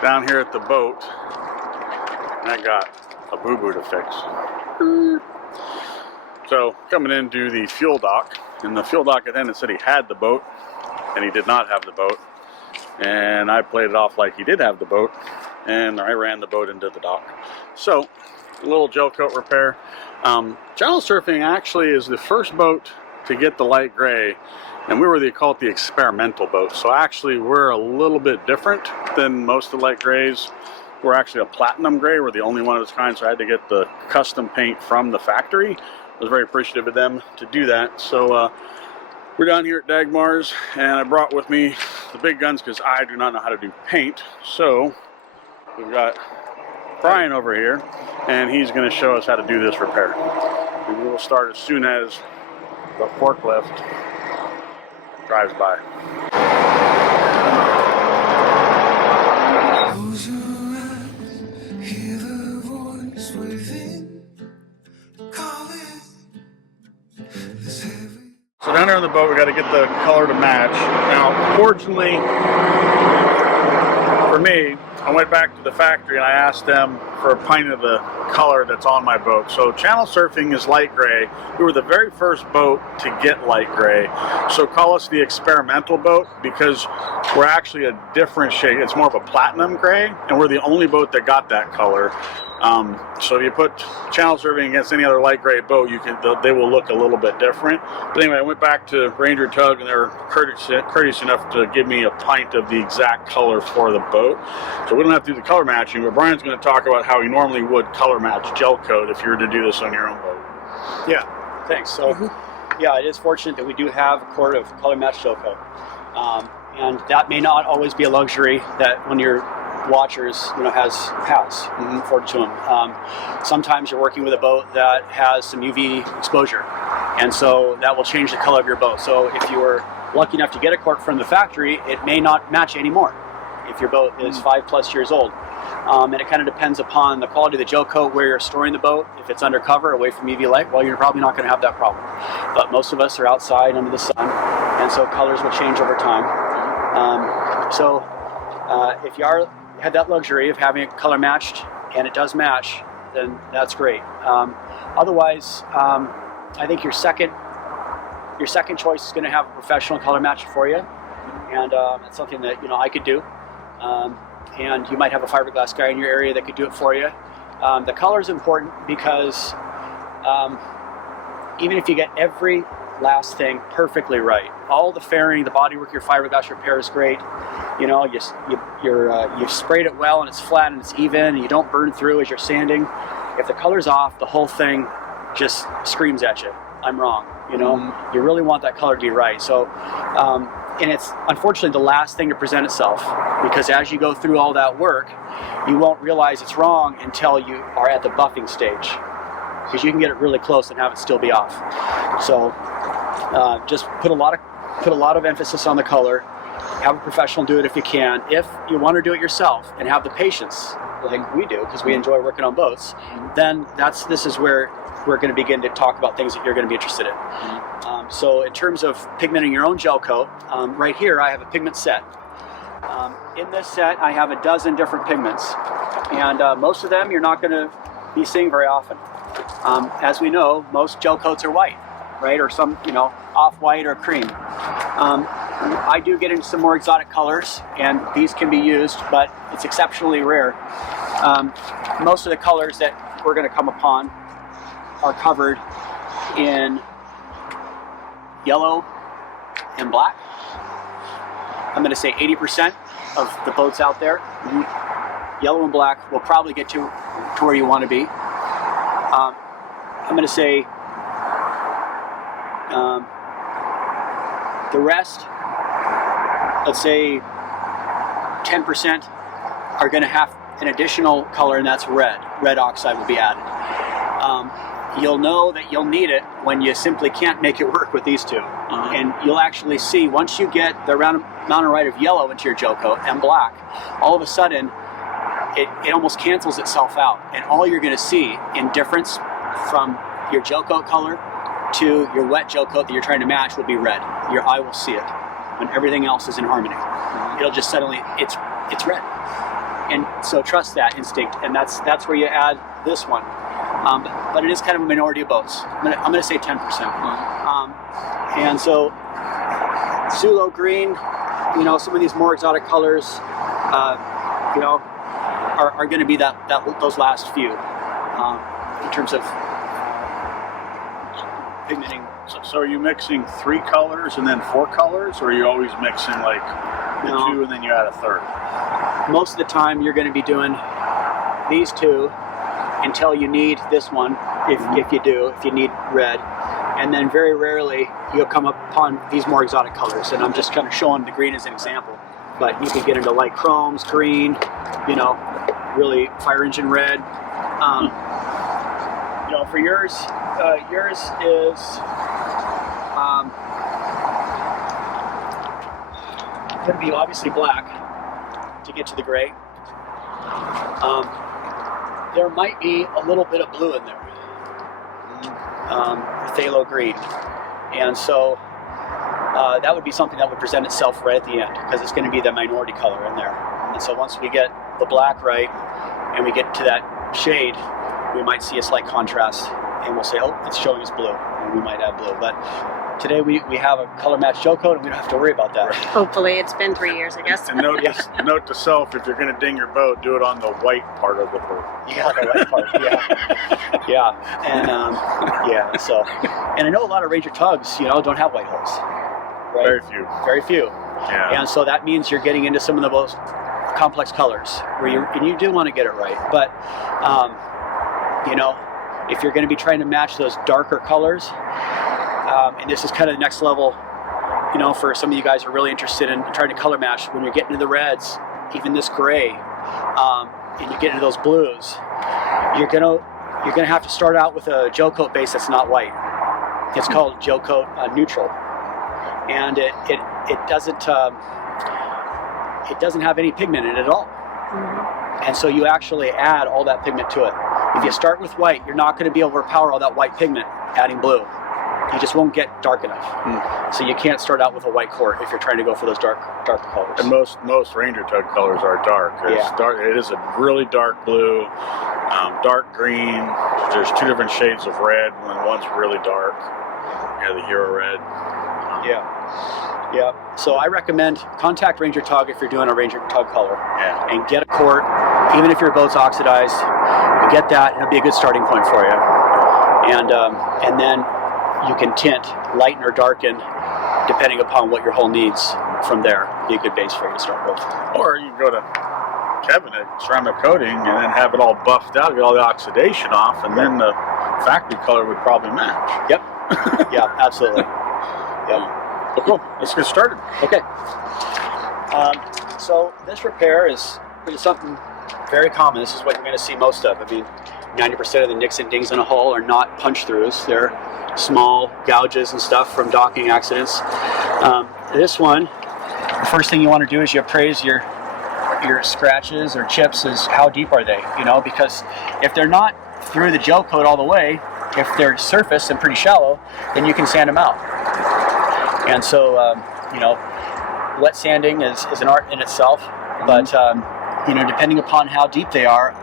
Down here at the boat, and I got a boo-boo to fix. So coming into the fuel dock, and the fuel dock attendant said he had the boat, and he did not have the boat. And I played it off like he did have the boat, and I ran the boat into the dock. So, a little gel coat repair. Channel Surfing actually is the first boat to get the light gray, and they call it the experimental boat. So actually we're a little bit different than most of the light grays. We're actually a platinum gray. We're the only one of its kind, so I had to get the custom paint from the factory. I was very appreciative of them to do that. So we're down here at Dagmar's, and I brought with me the big guns because I do not know how to do paint. So we've got Bryan over here, and he's going to show us how to do this repair. And we will start as soon as the forklift drives by. So down here on the boat, we got to get the color to match. Now, fortunately for me, I went back to the factory and I asked them for a pint of the color that's on my boat. So Channel Surfing is light gray. We were the very first boat to get light gray. So call us the experimental boat because we're actually a different shade. It's more of a platinum gray, and we're the only boat that got that color. So if you put Channel Surfing against any other light gray boat, they will look a little bit different. But anyway, I went back to Ranger Tug, and they were courteous enough to give me a pint of the exact color for the boat. So we don't have to do the color matching, but Bryan's going to talk about how he normally would color match gel coat if you were to do this on your own boat. Yeah, thanks. So yeah, it is fortunate that we do have a quart of color match gel coat. And that may not always be a luxury that when you're watchers, has afforded to them. Sometimes you're working with a boat that has some UV exposure, and so that will change the color of your boat. So if you were lucky enough to get a quart from the factory, it may not match anymore if your boat is 5+ years old. And it kind of depends upon the quality of the gel coat, where you're storing the boat. If it's undercover, away from UV light, well, you're probably not going to have that problem. But most of us are outside under the sun, and so colors will change over time. If you have that luxury of having it color matched and it does match, then that's great. Otherwise, I think your second choice is going to have a professional color match for you, and it's something that I could do. And you might have a fiberglass guy in your area that could do it for you. The color is important because even if you get every last thing perfectly right, all the fairing, the bodywork, your fiberglass repair is great. You've sprayed it well and it's flat and it's even and you don't burn through as you're sanding. If the color's off, the whole thing just screams at you. I'm wrong. You really want that color to be right. So, and it's unfortunately the last thing to present itself, because as you go through all that work, you won't realize it's wrong until you are at the buffing stage, because you can get it really close and have it still be off. So, just put a lot of emphasis on the color. Have a professional do it if you can. If you want to do it yourself and have the patience, like we do, because we enjoy working on boats, then this is where we're going to begin to talk about things that you're going to be interested in. So in terms of pigmenting your own gel coat, right here I have a pigment set. In this set I have a dozen different pigments, and most of them you're not going to be seeing very often. As we know, most gel coats are white, right, or some off-white or cream. I do get into some more exotic colors, and these can be used, but it's exceptionally rare. Most of the colors that we're going to come upon are covered in yellow and black. I'm going to say 80% of the boats out there, yellow and black will probably get to where you want to be. I'm going to say the rest, let's say 10%, are going to have an additional color, and that's red. Red oxide will be added. You'll know that you'll need it when you simply can't make it work with these two. And you'll actually see, once you get the amount right of yellow into your gel coat and black, all of a sudden it almost cancels itself out, and all you're going to see in difference from your gel coat color to your wet gel coat that you're trying to match will be red. Your eye will see it when everything else is in harmony. It'll just suddenly, it's red. And so trust that instinct, and that's where you add this one. But it is kind of a minority of boats. I'm gonna say 10%. And so Sulo green, you know, some of these more exotic colors, you know, are going to be those last few in terms of pigmenting. So are you mixing 3 colors and then 4 colors, or are you always mixing like the 2 and then you add a third? Most of the time you're going to be doing these 2 until you need this one, if you need red. And then very rarely you'll come upon these more exotic colors. And I'm just kind of showing the green as an example. But you can get into light chromes, green, you know, really fire engine red. You know, for yours is going to be obviously black to get to the gray. There might be a little bit of blue in there, phthalo green, and so that would be something that would present itself right at the end, because it's going to be the minority color in there. And so once we get the black right and we get to that shade, we might see a slight contrast, and we'll say, oh, it's showing us blue, and we might add blue. But today we have a color match Gelcoat, and we don't have to worry about that. Hopefully. It's been 3 years, I guess. And note to self, if you're going to ding your boat, do it on the white part of the boat. Yeah, the white part. Yeah, and yeah. So, and I know a lot of Ranger tugs, you know, don't have white hulls. Right? Very few. Yeah. And so that means you're getting into some of the most complex colors, where you do want to get it right. But you know, if you're going to be trying to match those darker colors, and this is kind of the next level, you know, for some of you guys who are really interested in trying to color match, when you're getting into the reds, even this gray, and you get into those blues, you're gonna have to start out with a Gelcoat base that's not white. It's called Gelcoat neutral, and it doesn't have any pigment in it at all. And so you actually add all that pigment to it. If you start with white, you're not going to be able to overpower all that white pigment adding blue. You just won't get dark enough. So you can't start out with a white coat if you're trying to go for those darker colors. And most Ranger tug colors are dark. It is a really dark blue, dark green. There's 2 different shades of red, and one's really dark. Yeah, the Hero Red. Yeah. So I recommend contact Ranger Tug if you're doing a Ranger Tug color. Yeah. And get a quart, even if your boat's oxidized. You get that, and it'll be a good starting point for you. And then you can tint, lighten or darken, depending upon what your hull needs. From there, be a good base for you to start with. Or you can go to Kevin at ceramic coating and then have it all buffed out, get all the oxidation off, and then the factory color would probably match. Yep. Yeah, absolutely. Yep. Well, cool. Let's get started. Okay. So this repair is something very common. This is what you're going to see most of. I mean, 90% of the nicks and dings in a hull are not punch throughs. They're small gouges and stuff from docking accidents. This one, the first thing you want to do is you appraise your scratches or chips. Is how deep are they? You know, because if they're not through the Gelcoat all the way, if they're surface and pretty shallow, then you can sand them out. And so, you know, wet sanding is an art in itself, but you know, depending upon how deep they are,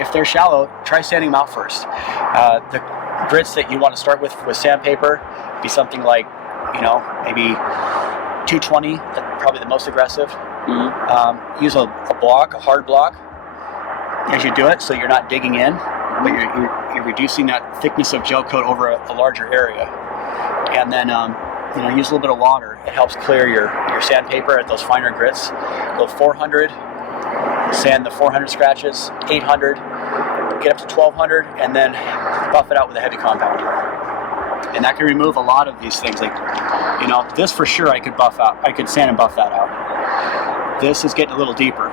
if they're shallow, try sanding them out first. The grits that you want to start with sandpaper be something like, you know, maybe 220, probably the most aggressive. Use a block, a hard block, as you do it, so you're not digging in, but you're reducing that thickness of Gelcoat over a larger area. And then you know, use a little bit of water. It helps clear your sandpaper at those finer grits. Go 400, sand the 400 scratches, 800, get up to 1200, and then buff it out with a heavy compound. And that can remove a lot of these things. Like, you know, this for sure I could buff out. I could sand and buff that out. This is getting a little deeper.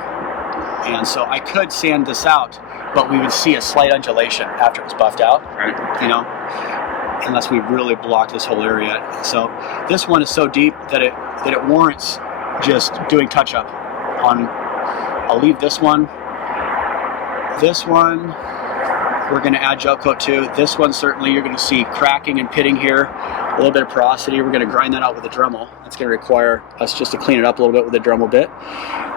And so I could sand this out, but we would see a slight undulation after it was buffed out, you know, unless we really blocked this whole area. So this one is so deep that it warrants just doing touch up on. I'll leave this one. This one we're going to add Gelcoat to. This one certainly you're going to see cracking and pitting here. a little bit of porosity. We're going to grind that out with a Dremel. That's going to require us just to clean it up a little bit with a Dremel bit.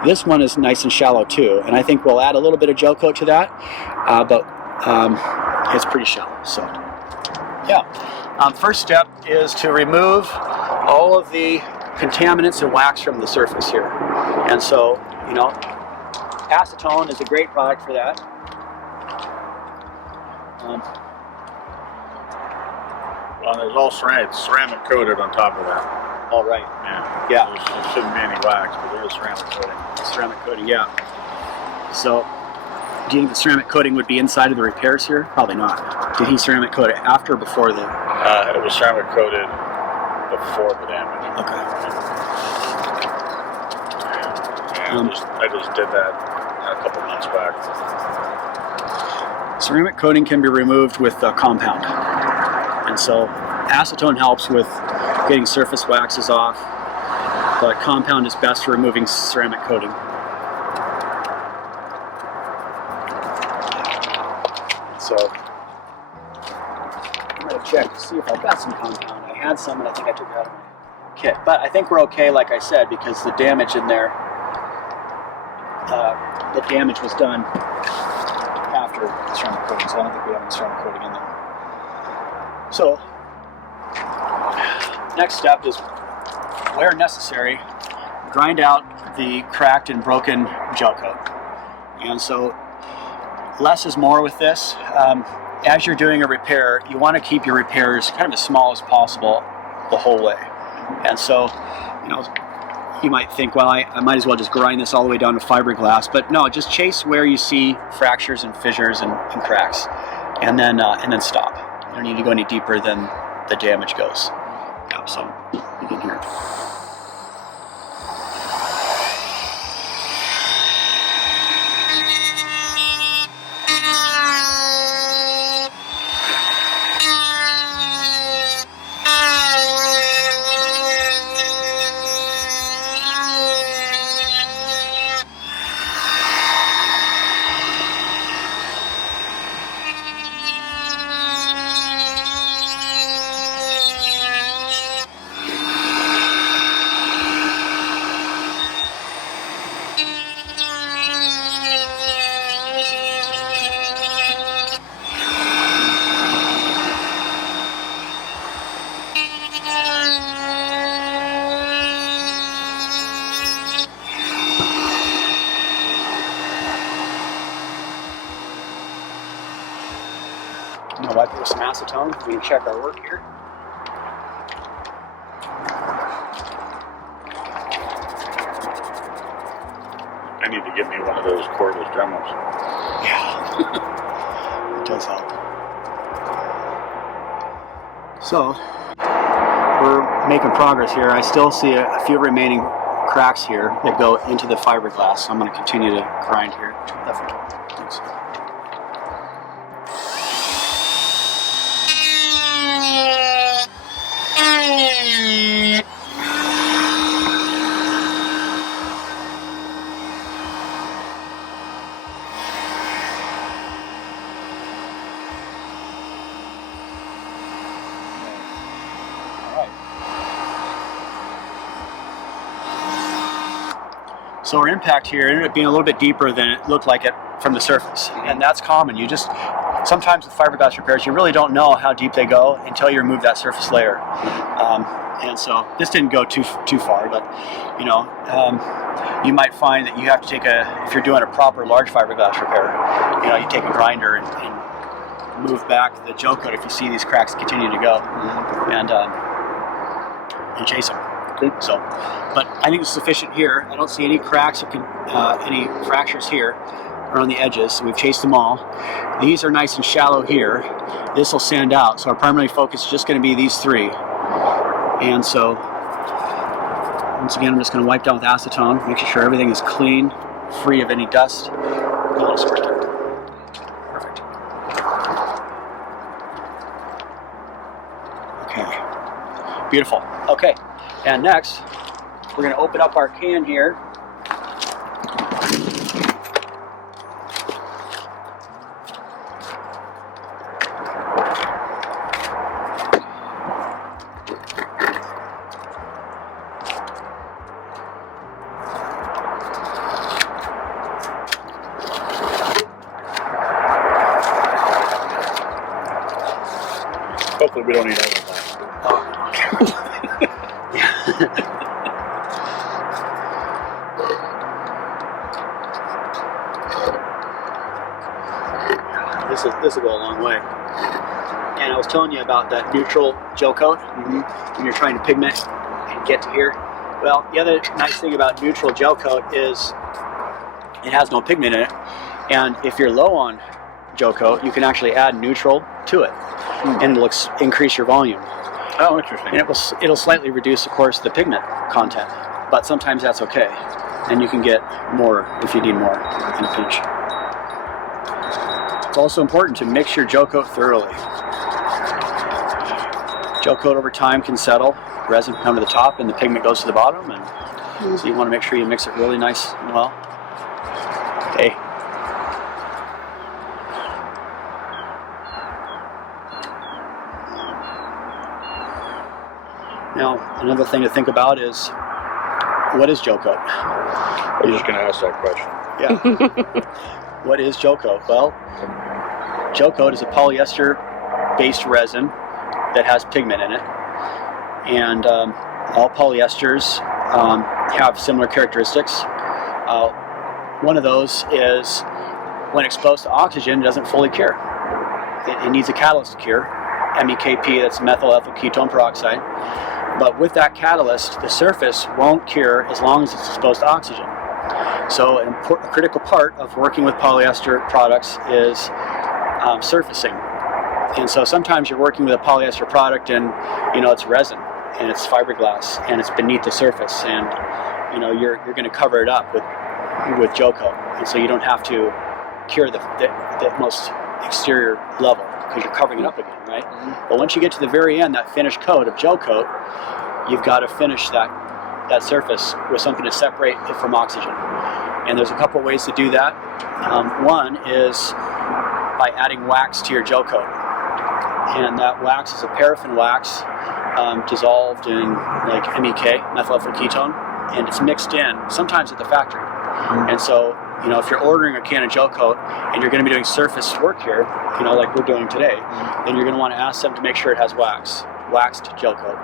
This one is nice and shallow too, and I think we'll add a little bit of Gelcoat to that, but it's pretty shallow. So yeah, first step is to remove all of the contaminants and wax from the surface here. And so, you know, acetone is a great product for that. Well, there's all ceramic coated on top of that. All right. Yeah. There shouldn't be any wax, but there is ceramic coating. Ceramic coating, yeah. So, do you think the ceramic coating would be inside of the repairs here? Probably not. Did he ceramic coat it after or before the? It was ceramic coated before the damage. Okay. Yeah, I just did that a couple months back. Ceramic coating can be removed with a compound. And so acetone helps with getting surface waxes off, but compound is best for removing ceramic coating. So I'm going to check to see if I've got some compound. I had some and I think I took it out of my kit. But I think we're okay, like I said, because the damage in there, the damage was done after ceramic coating, so I don't think we have any ceramic coating in there. So, next step is, where necessary, grind out the cracked and broken Gelcoat. And so, less is more with this. As you're doing a repair, you want to keep your repairs kind of as small as possible the whole way. And so, you know, you might think, well, I might as well just grind this all the way down to fiberglass, but no, just chase where you see fractures and fissures and cracks, and then stop. You don't need to go any deeper than the damage goes. Yeah, so begin here. I'm going to wipe it with some acetone. We can check our work here. I need to get me one of those cordless Dremels. Yeah, it does help. So, we're making progress here. I still see a few remaining cracks here that go into the fiberglass, so I'm going to continue to grind here. Thanks. So our impact here ended up being a little bit deeper than it looked like it from the surface, and that's common. You just, sometimes with fiberglass repairs, you really don't know how deep they go until you remove that surface layer. And so this didn't go too far, but you know, you might find that you have to take if you're doing a proper large fiberglass repair, you know, you take a grinder and move back the Gelcoat if you see these cracks continue to go, and chase them. So, but I think it's sufficient here. I don't see any cracks or any fractures here around the edges, so we've chased them all. These are nice and shallow here. This will sand out, so our primary focus is just going to be these three. And so, once again, I'm just going to wipe down with acetone, making sure everything is clean, free of any dust. A little sprinkle. Perfect. Okay. Beautiful. Okay. And next, we're going to open up our can here. Hopefully we don't need all of that. This will go a long way. And I was telling you about that neutral Gelcoat when you're trying to pigment and get to here. Well, the other nice thing about neutral Gelcoat is it has no pigment in it. And if you're low on Gelcoat, you can actually add neutral to it, and it'll increase your volume. Oh, interesting. And it'll slightly reduce, of course, the pigment content, but sometimes that's okay. And you can get more if you need more in a pinch. It's also important to mix your Gelcoat thoroughly. Gelcoat over time can settle, resin can come to the top, and the pigment goes to the bottom. And so you want to make sure you mix it really nice and well. Okay. Now, another thing to think about is, what is Gelcoat? I was just going to ask that question. Yeah. What is Gelcoat? Well, Gelcoat is a polyester-based resin that has pigment in it. And all polyesters have similar characteristics. One of those is, when exposed to oxygen, it doesn't fully cure. It needs a catalyst to cure, MEKP, that's methyl ethyl ketone peroxide. But with that catalyst, the surface won't cure as long as it's exposed to oxygen. So a critical part of working with polyester products is surfacing. And so sometimes you're working with a polyester product and it's resin and it's fiberglass and it's beneath the surface, and you're going to cover it up with Gelcoat, and so you don't have to cure the most exterior level because you're covering it up again, right? But once you get to the very end, that finished coat of Gelcoat, you've got to finish that surface with something to separate it from oxygen. And there's a couple ways to do that. One is by adding wax to your Gelcoat, and that wax is a paraffin wax dissolved in like MEK, methyl ethyl ketone, and it's mixed in sometimes at the factory. And so if you're ordering a can of Gelcoat and you're going to be doing surface work here, like we're doing today, then you're going to want to ask them to make sure it has waxed Gelcoat.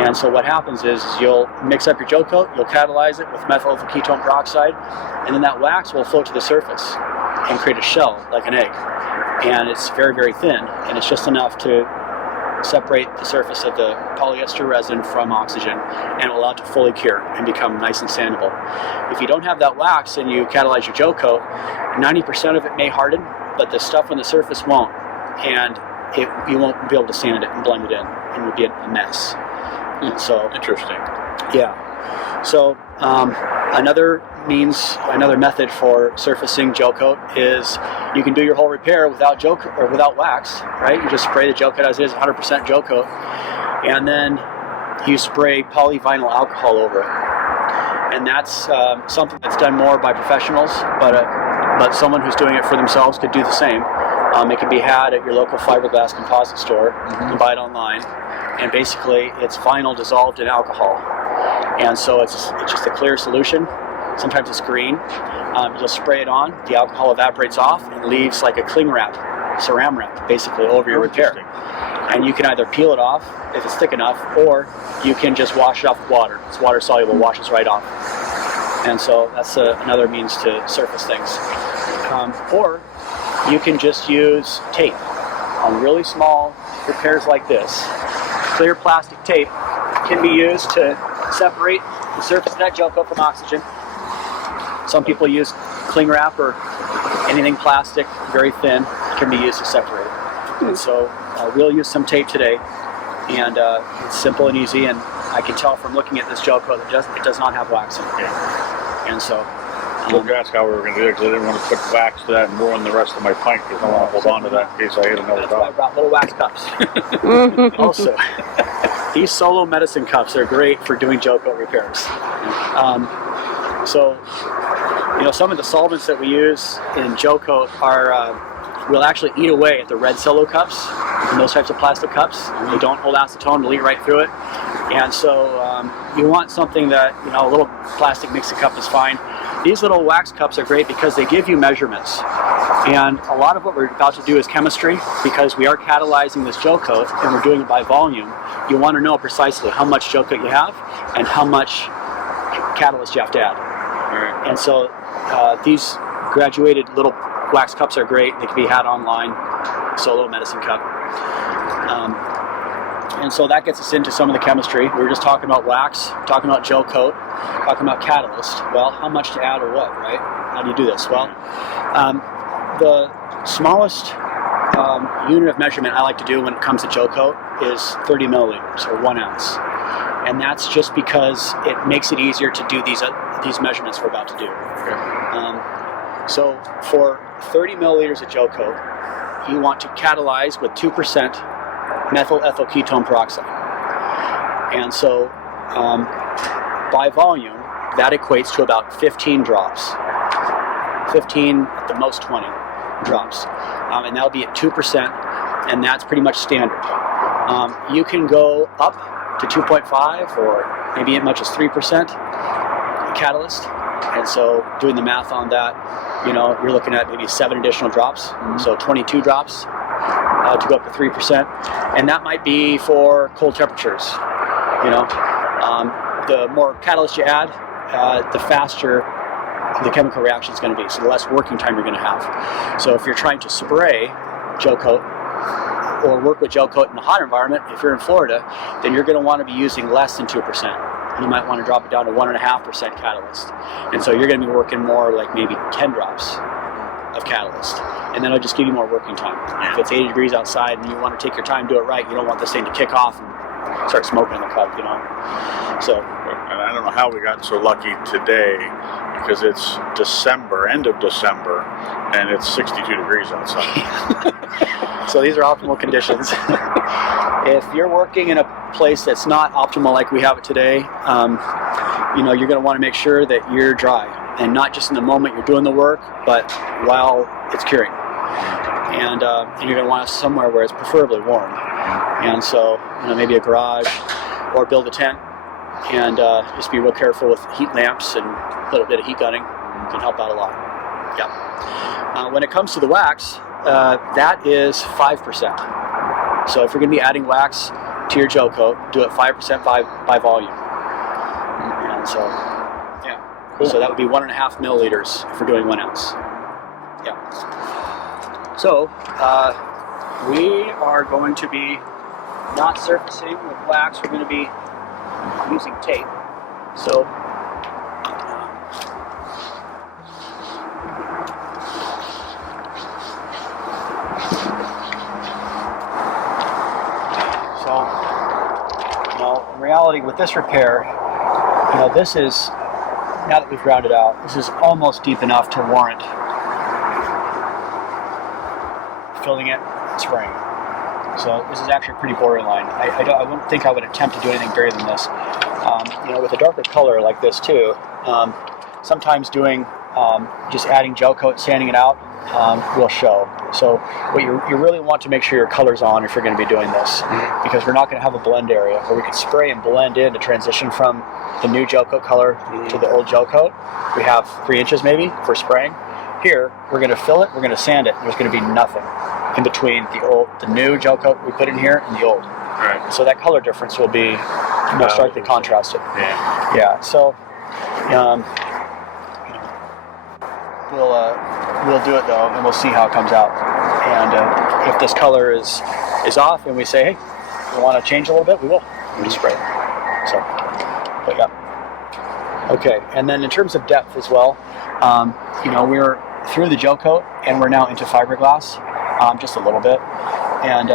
And so what happens is you'll mix up your Gelcoat, you'll catalyze it with methyl ethyl ketone peroxide, and then that wax will float to the surface and create a shell like an egg. And it's very, very thin, and it's just enough to separate the surface of the polyester resin from oxygen, and it will allow it to fully cure and become nice and sandable. If you don't have that wax and you catalyze your Gelcoat, 90% of it may harden, but the stuff on the surface won't, and you won't be able to sand it and blend it in, and it would be a mess. And so interesting. Yeah. So another method for surfacing Gelcoat is you can do your whole repair without without wax, right? You just spray the Gelcoat as it is, 100% Gelcoat, and then you spray polyvinyl alcohol over it. And that's something that's done more by professionals, but someone who's doing it for themselves could do the same. It can be had at your local fiberglass composite store. You can buy it online, and basically it's vinyl dissolved in alcohol. And so it's just a clear solution. Sometimes it's green. You'll spray it on, the alcohol evaporates off and leaves like a cling wrap, saran wrap, basically over your repair. And you can either peel it off if it's thick enough, or you can just wash it off with water. It's water soluble, washes right off. And so that's another means to surface things. Or you can just use tape on really small repairs like this. Clear plastic tape can be used to separate the surface of that Gelcoat from oxygen. Some people use cling wrap or anything plastic, very thin, can be used to separate it. And so we'll use some tape today, and it's simple and easy, and I can tell from looking at this Gelcoat that it does not have wax in it. And so that's how we were going to do it, because I didn't want to put wax to that and ruin the rest of my pint, because I want to hold on to that in case I hit another that's why I dog. brought little wax cups. Also, these solo medicine cups are great for doing Gelcoat repairs. So some of the solvents that we use in Gelcoat will actually eat away at the red cello cups and those types of plastic cups. They don't hold acetone, they'll eat right through it. And so you want something that, a little plastic mixing cup is fine. These little wax cups are great because they give you measurements. And a lot of what we're about to do is chemistry, because we are catalyzing this gel coat and we're doing it by volume. You want to know precisely how much gel coat you have and how much catalyst you have to add. Right. And so these graduated little wax cups are great. They can be had online, solo medicine cup. And so that gets us into some of the chemistry. We were just talking about wax, talking about gel coat, talking about catalyst. Well, how much to add or what, right? How do you do this? Well, the smallest unit of measurement I like to do when it comes to gel coat is 30 milliliters or 1 ounce. And that's just because it makes it easier to do these measurements we're about to do. So for 30 milliliters of gel coat, you want to catalyze with 2% methyl ethyl ketone peroxide. And so by volume, that equates to about 15 drops. 15, at the most 20 drops. And that'll be at 2%, and that's pretty much standard. You can go up to 2.5 or maybe as much as 3% catalyst. And so doing the math on that, you're looking at maybe 7 additional drops. So 22 drops to go up to 3%. And that might be for cold temperatures. The more catalyst you add, the faster the chemical reaction is going to be, so the less working time you're going to have. So if you're trying to spray gel coat or work with gel coat in a hot environment, if you're in Florida, then you're going to want to be using less than 2%. You might want to drop it down to 1.5% catalyst. And so you're going to be working more like maybe 10 drops of catalyst. And then it'll just give you more working time. If it's 80 degrees outside and you want to take your time, do it right, you don't want this thing to kick off and start smoking in the cup, So. And I don't know how we got so lucky today, because it's December, end of December, and it's 62 degrees outside. So these are optimal conditions. If you're working in a place that's not optimal like we have it today, you're going to want to make sure that you're dry, and not just in the moment you're doing the work, but while it's curing. And you're going to want it somewhere where it's preferably warm. And so, maybe a garage, or build a tent, and just be real careful with heat lamps, and a little bit of heat gunning can help out a lot. Yeah. When it comes to the wax, that is 5%. So if you're going to be adding wax to your gel coat, do it 5% by volume. And so, yeah. Cool. So that would be 1.5 milliliters if we're doing 1 ounce. Yeah. So we are going to be not surfacing with wax. We're going to be using tape. So in reality, with this repair, this is, now that we've ground it out, this is almost deep enough to warrant filling it, spraying. So this is actually pretty borderline. I wouldn't think I would attempt to do anything bigger than this. With a darker color like this too, sometimes doing just adding gel coat, sanding it out, will show. So what you really want to make sure your color's on if you're going to be doing this, because we're not going to have a blend area where we can spray and blend in to transition from the new gel coat color to the old gel coat. We have 3 inches maybe for spraying. Here, we're going to fill it, we're going to sand it, and there's going to be nothing in between the new gel coat we put in here and the old. Right. So that color difference will be more starkly contrasted. Yeah. Yeah. So we'll do it though, and we'll see how it comes out. And if this color is off, and we say, hey, we want to change a little bit, we will. We'll just spray it. So, but yeah. Okay. And then in terms of depth as well, we're through the gel coat, and we're now into fiberglass, just a little bit. And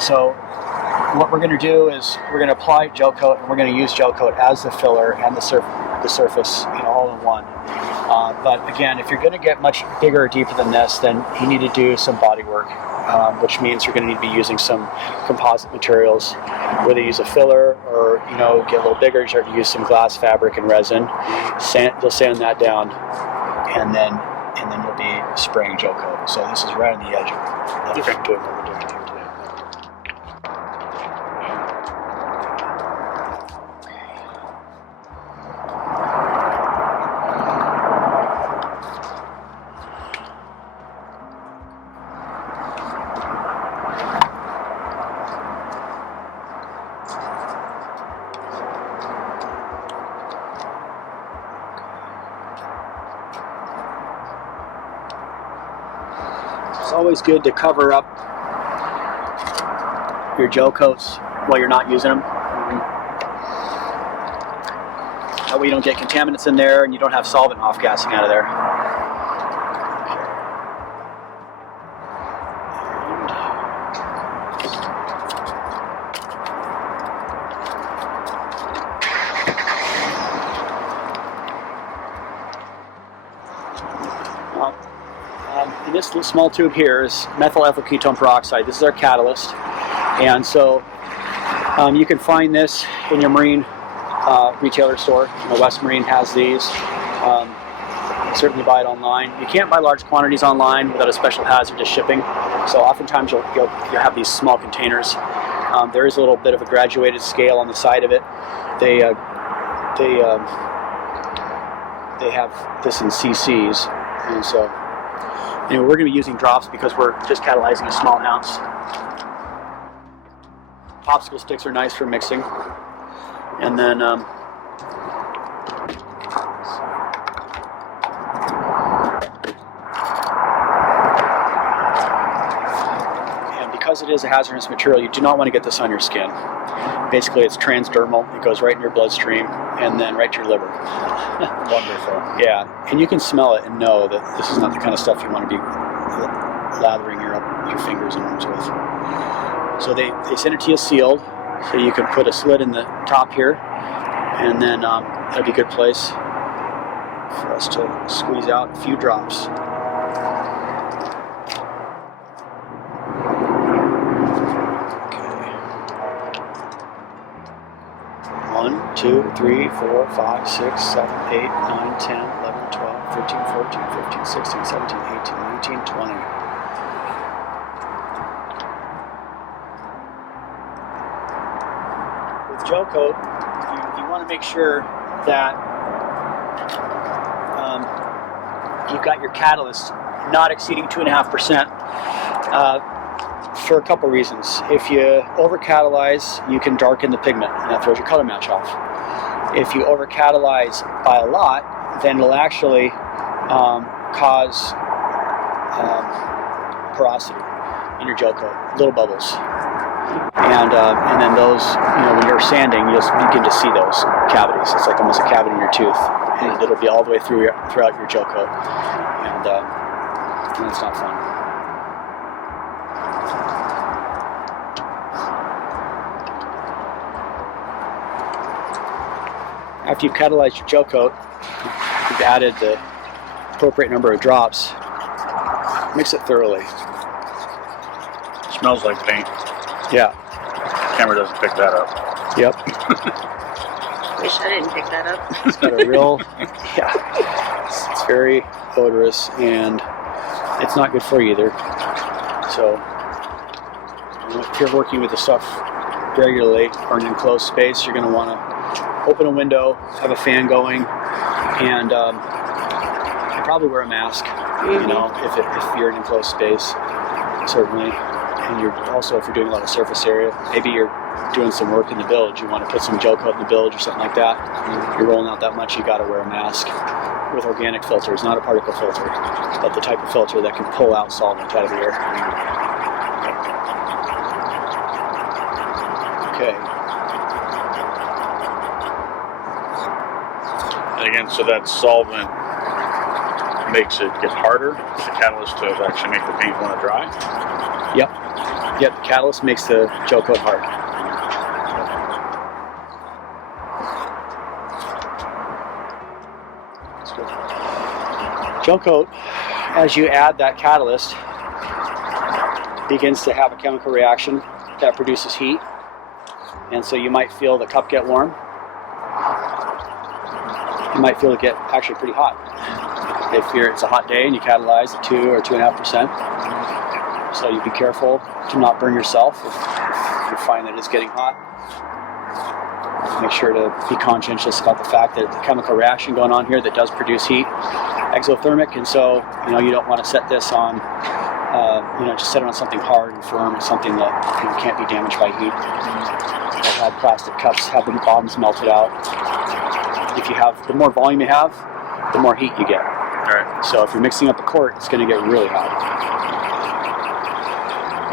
so what we're going to do is we're going to apply gel coat, and we're going to use gel coat as the filler and the surface, all in one. But again, if you're going to get much bigger or deeper than this, then you need to do some body work, which means you're going to need to be using some composite materials, whether you use a filler or get a little bigger, you start to use some glass fabric and resin. You'll sand that down, and then you'll be spraying gel coat. So this is right on the edge of doing what we're doing here today. It's always good to cover up your gel coats while you're not using them. That way you don't get contaminants in there and you don't have solvent off-gassing out of there. In this little small tube here is methyl ethyl ketone peroxide. This is our catalyst, and so you can find this in your marine retailer store. West Marine has these. Certainly buy it online. You can't buy large quantities online without a special hazardous shipping. So oftentimes you'll have these small containers. There is a little bit of a graduated scale on the side of it. They have this in cc's, and so we're going to be using drops because we're just catalyzing a small ounce. Popsicle sticks are nice for mixing, and then because it is a hazardous material, you do not want to get this on your skin. Basically, it's transdermal. It goes right in your bloodstream and then right to your liver. Wonderful. Yeah, and you can smell it and know that this is not the kind of stuff you want to be lathering your fingers and arms with. So they send it to you sealed, so you can put a slit in the top here, and then that'll be a good place for us to squeeze out a few drops. Okay. 1, 2, 3, 4, 5, 6, 7, 8, 9, 10, 11, 12, 13, 14, 15, 16, 17, 18, 19, 20. With Gelcoat, you want to make sure that you've got your catalyst not exceeding 2.5%. For a couple reasons. If you over-catalyze, you can darken the pigment, and that throws your color match off. If you over-catalyze by a lot, then it'll actually cause porosity in your gel coat, little bubbles. And then those, when you're sanding, you'll begin to see those cavities. It's like almost a cavity in your tooth, and it'll be all the way throughout your gel coat, and it's not fun. After you've catalyzed your gel coat, you've added the appropriate number of drops. Mix it thoroughly. Smells like paint. Yeah. Camera doesn't pick that up. Yep. Wish I didn't pick that up. It's got a real, it's very odorous, and it's not good for you either. So, if you're working with the stuff regularly or in an enclosed space, you're going to want to open a window, have a fan going, and probably wear a mask. If you're in an enclosed space, certainly. And if you're doing a lot of surface area, maybe you're doing some work in the bilge, you want to put some gel coat in the bilge or something like that. You're rolling out that much, you got to wear a mask with organic filters, not a particle filter, but the type of filter that can pull out solvent out of the air. Okay. And again, so that solvent makes it get harder, the catalyst to actually make the paint want to dry. Yep. The catalyst makes the gel coat hard. That's good. Gel coat, as you add that catalyst, begins to have a chemical reaction that produces heat, and so you might feel the cup get warm. You might feel it get actually pretty hot. If it's a hot day and you catalyze at 2 or 2.5%, so you be careful to not burn yourself if you find that it's getting hot. Make sure to be conscientious about the fact that the chemical reaction going on here that does produce heat, exothermic, and so you don't want to set this on, just set it on something hard and firm, something that can't be damaged by heat. I've had plastic cups have the bottoms melted out. The more volume you have, the more heat you get. All right. So if you're mixing up a quart, it's going to get really hot.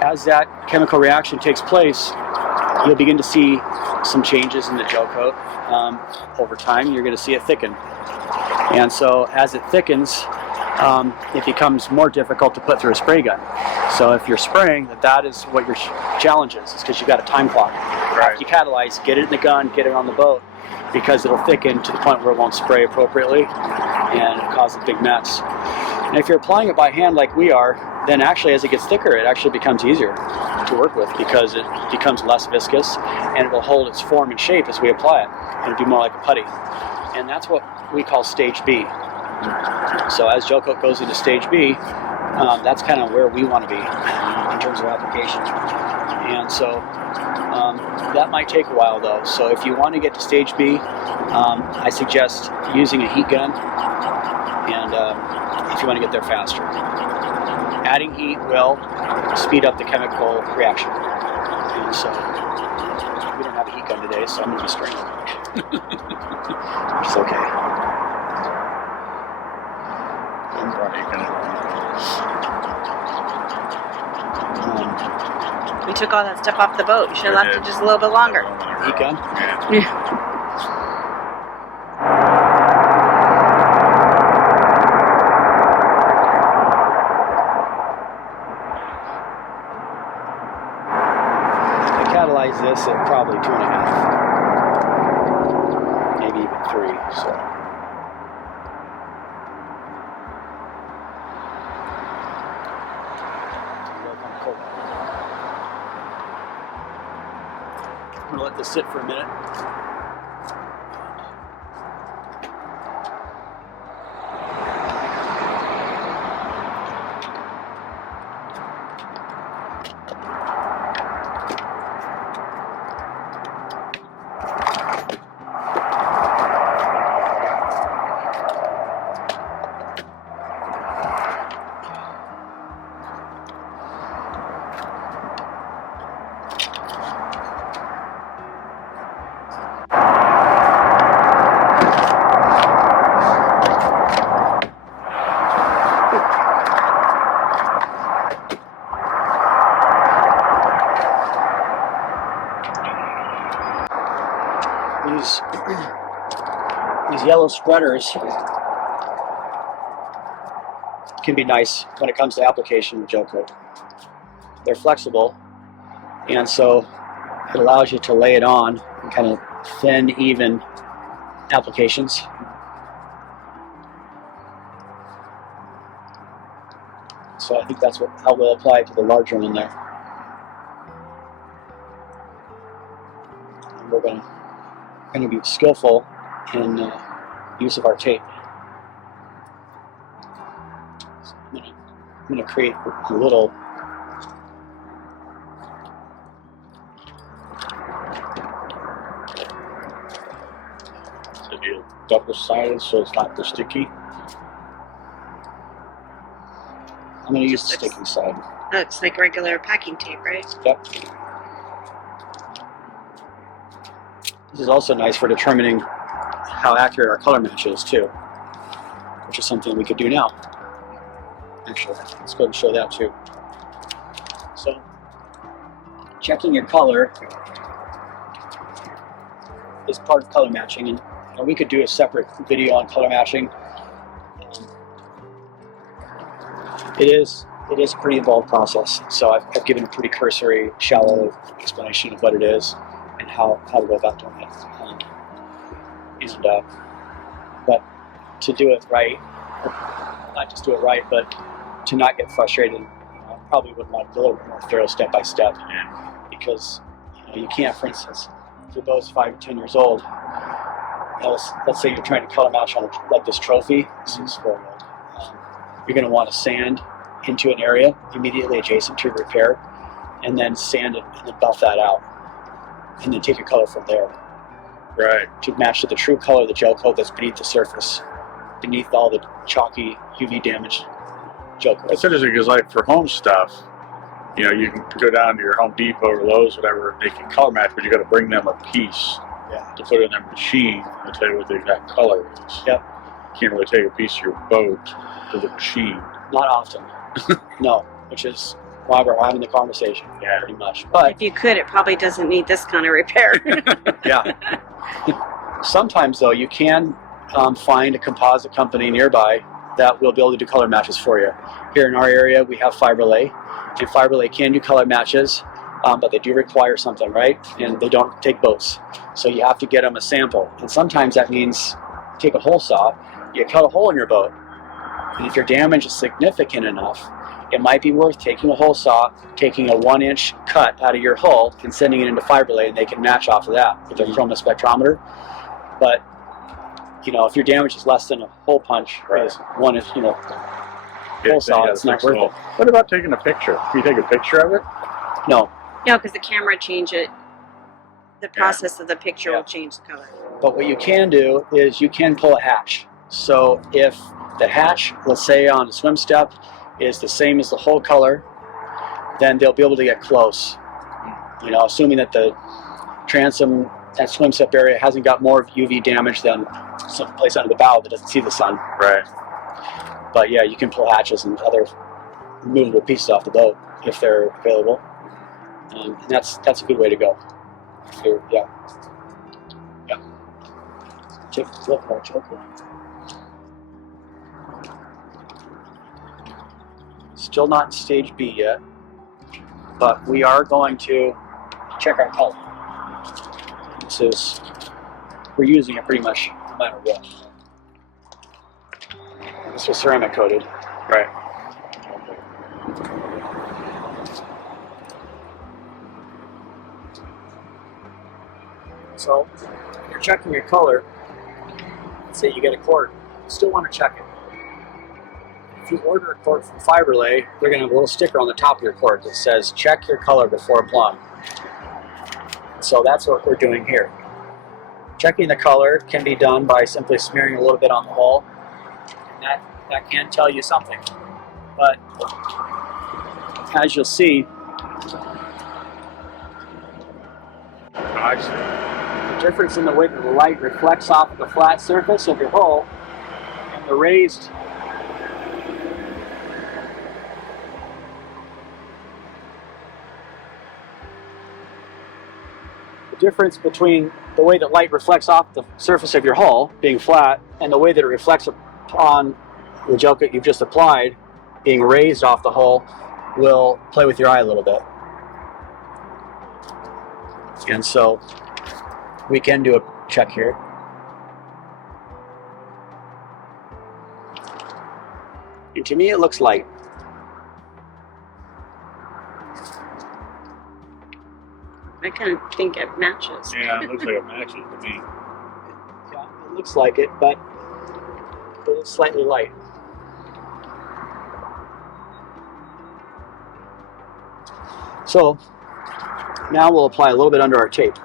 as that chemical reaction takes place, you'll begin to see some changes in the gel coat. Over time, you're going to see it thicken. And so as it thickens, it becomes more difficult to put through a spray gun. So if you're spraying, that is what your challenge is because you've got a time clock. Right. After you catalyze, get it in the gun, get it on the boat, because it'll thicken to the point where it won't spray appropriately and cause a big mess. And if you're applying it by hand like we are, then actually as it gets thicker, it actually becomes easier to work with because it becomes less viscous and it will hold its form and shape as we apply it. It'll be more like a putty. And that's what we call stage B. So as gel coat goes into stage B, that's kind of where we want to be in terms of application. And so that might take a while though. So if you want to get to stage B, I suggest using a heat gun, and if you want to get there faster. Adding heat will speed up the chemical reaction. And so we don't have a heat gun today, so I'm going to be spraying it. Which is okay. We took all that stuff off the boat. You should have left it just a little bit longer. Heat gun? Yeah. Catalyze this at probably 2.5, maybe even 3. So I'm gonna let this sit for a minute. These yellow spreaders can be nice when it comes to application of gel coat. They're flexible, and so it allows you to lay it on in kind of thin, even applications. So I think that's how we'll apply it to the larger one there. And we're going to be skillful in use of our tape. So I'm going to create a little double-sided so it's not too sticky. I'm going to use the sticky side. Oh, it's like regular packing tape, right? Yep. This is also nice for determining how accurate our color match is too, which is something we could do now. Actually, let's go and show that too. So, checking your color is part of color matching, and we could do a separate video on color matching. It is a pretty involved process, so I've given a pretty cursory, shallow explanation of what it is and how to go about doing it. But to do it right, not just do it right, but to not get frustrated, I probably would want a little bit more thorough step by step, because you can't, for instance, if your boat's 5 or 10 years old, let's say you're trying to color match on like this trophy. This is 4-year-old. You're going to want to sand into an area immediately adjacent to your repair, and then sand it and then buff that out, and then take your color from there. Right. To match to the true color of the gel coat that's beneath the surface, beneath all the chalky UV damaged gel coat. It's interesting because, like, for home stuff, you can go down to your Home Depot or Lowe's, whatever, they can color match, but you got to bring them a piece to put in their machine and tell you what the exact color is. Yep. You can't really take a piece of your boat to the machine. Not often. No, which is while we're having the conversation. Yeah. Pretty much. But If you could, it probably doesn't need this kind of repair. yeah. Sometimes though, you can find a composite company nearby that will be able to do color matches for you. Here in our area, we have Fiberlay, and Fiberlay can do color matches, but they do require something, right? And they don't take boats, so you have to get them a sample. And sometimes that means take a hole saw, you cut a hole in your boat, and if your damage is significant enough, it might be worth taking a hole saw, taking a 1-inch cut out of your hull, and sending it into Fiberlay, and they can match off of that with their chroma spectrometer. But you know, if your damage is less than a hole punch, Right. is 1 inch, you know, Yeah, hole saw, yeah, it's not fix worth the it. hole. What about taking a picture? Can you take a picture of it? No, No, because the camera change it. The process of the picture Yeah. will change the color. but what you can do is you can pull a hatch. So if the hatch, let's say on a swim step, is the same as the hole color, then they'll be able to get close. You know, assuming that the transom, that swim step area hasn't got more UV damage than some place under the bow that doesn't see the sun. Right. But yeah, you can pull hatches and other movable pieces off the boat if they're available. And that's a good way to go. So, yeah. Check the look more choker. Still not in stage B yet, but we are going to check our color. We're using it pretty much no matter what. This was ceramic coated. Right. So, when you're checking your color, let's say you get a quart, you still want to check it. If you order a quart from Fiberlay, they're going to have a little sticker on the top of your quart that says, check your color before applying. So that's what we're doing here. Checking the color can be done by simply smearing a little bit on the hull. And that can tell you something. But as you'll see, the difference in the way that the light reflects off the flat surface of your hull and the raised difference between the way that light reflects off the surface of your hull, being flat, and the way that it reflects upon the Gelcoat you've just applied, being raised off the hull, will play with your eye a little bit. And so we can do a check here. And to me it looks light. I kind of think it matches. Yeah, it looks like it matches to me. Yeah, it looks like it, but it's slightly light. So now we'll apply a little bit under our tape.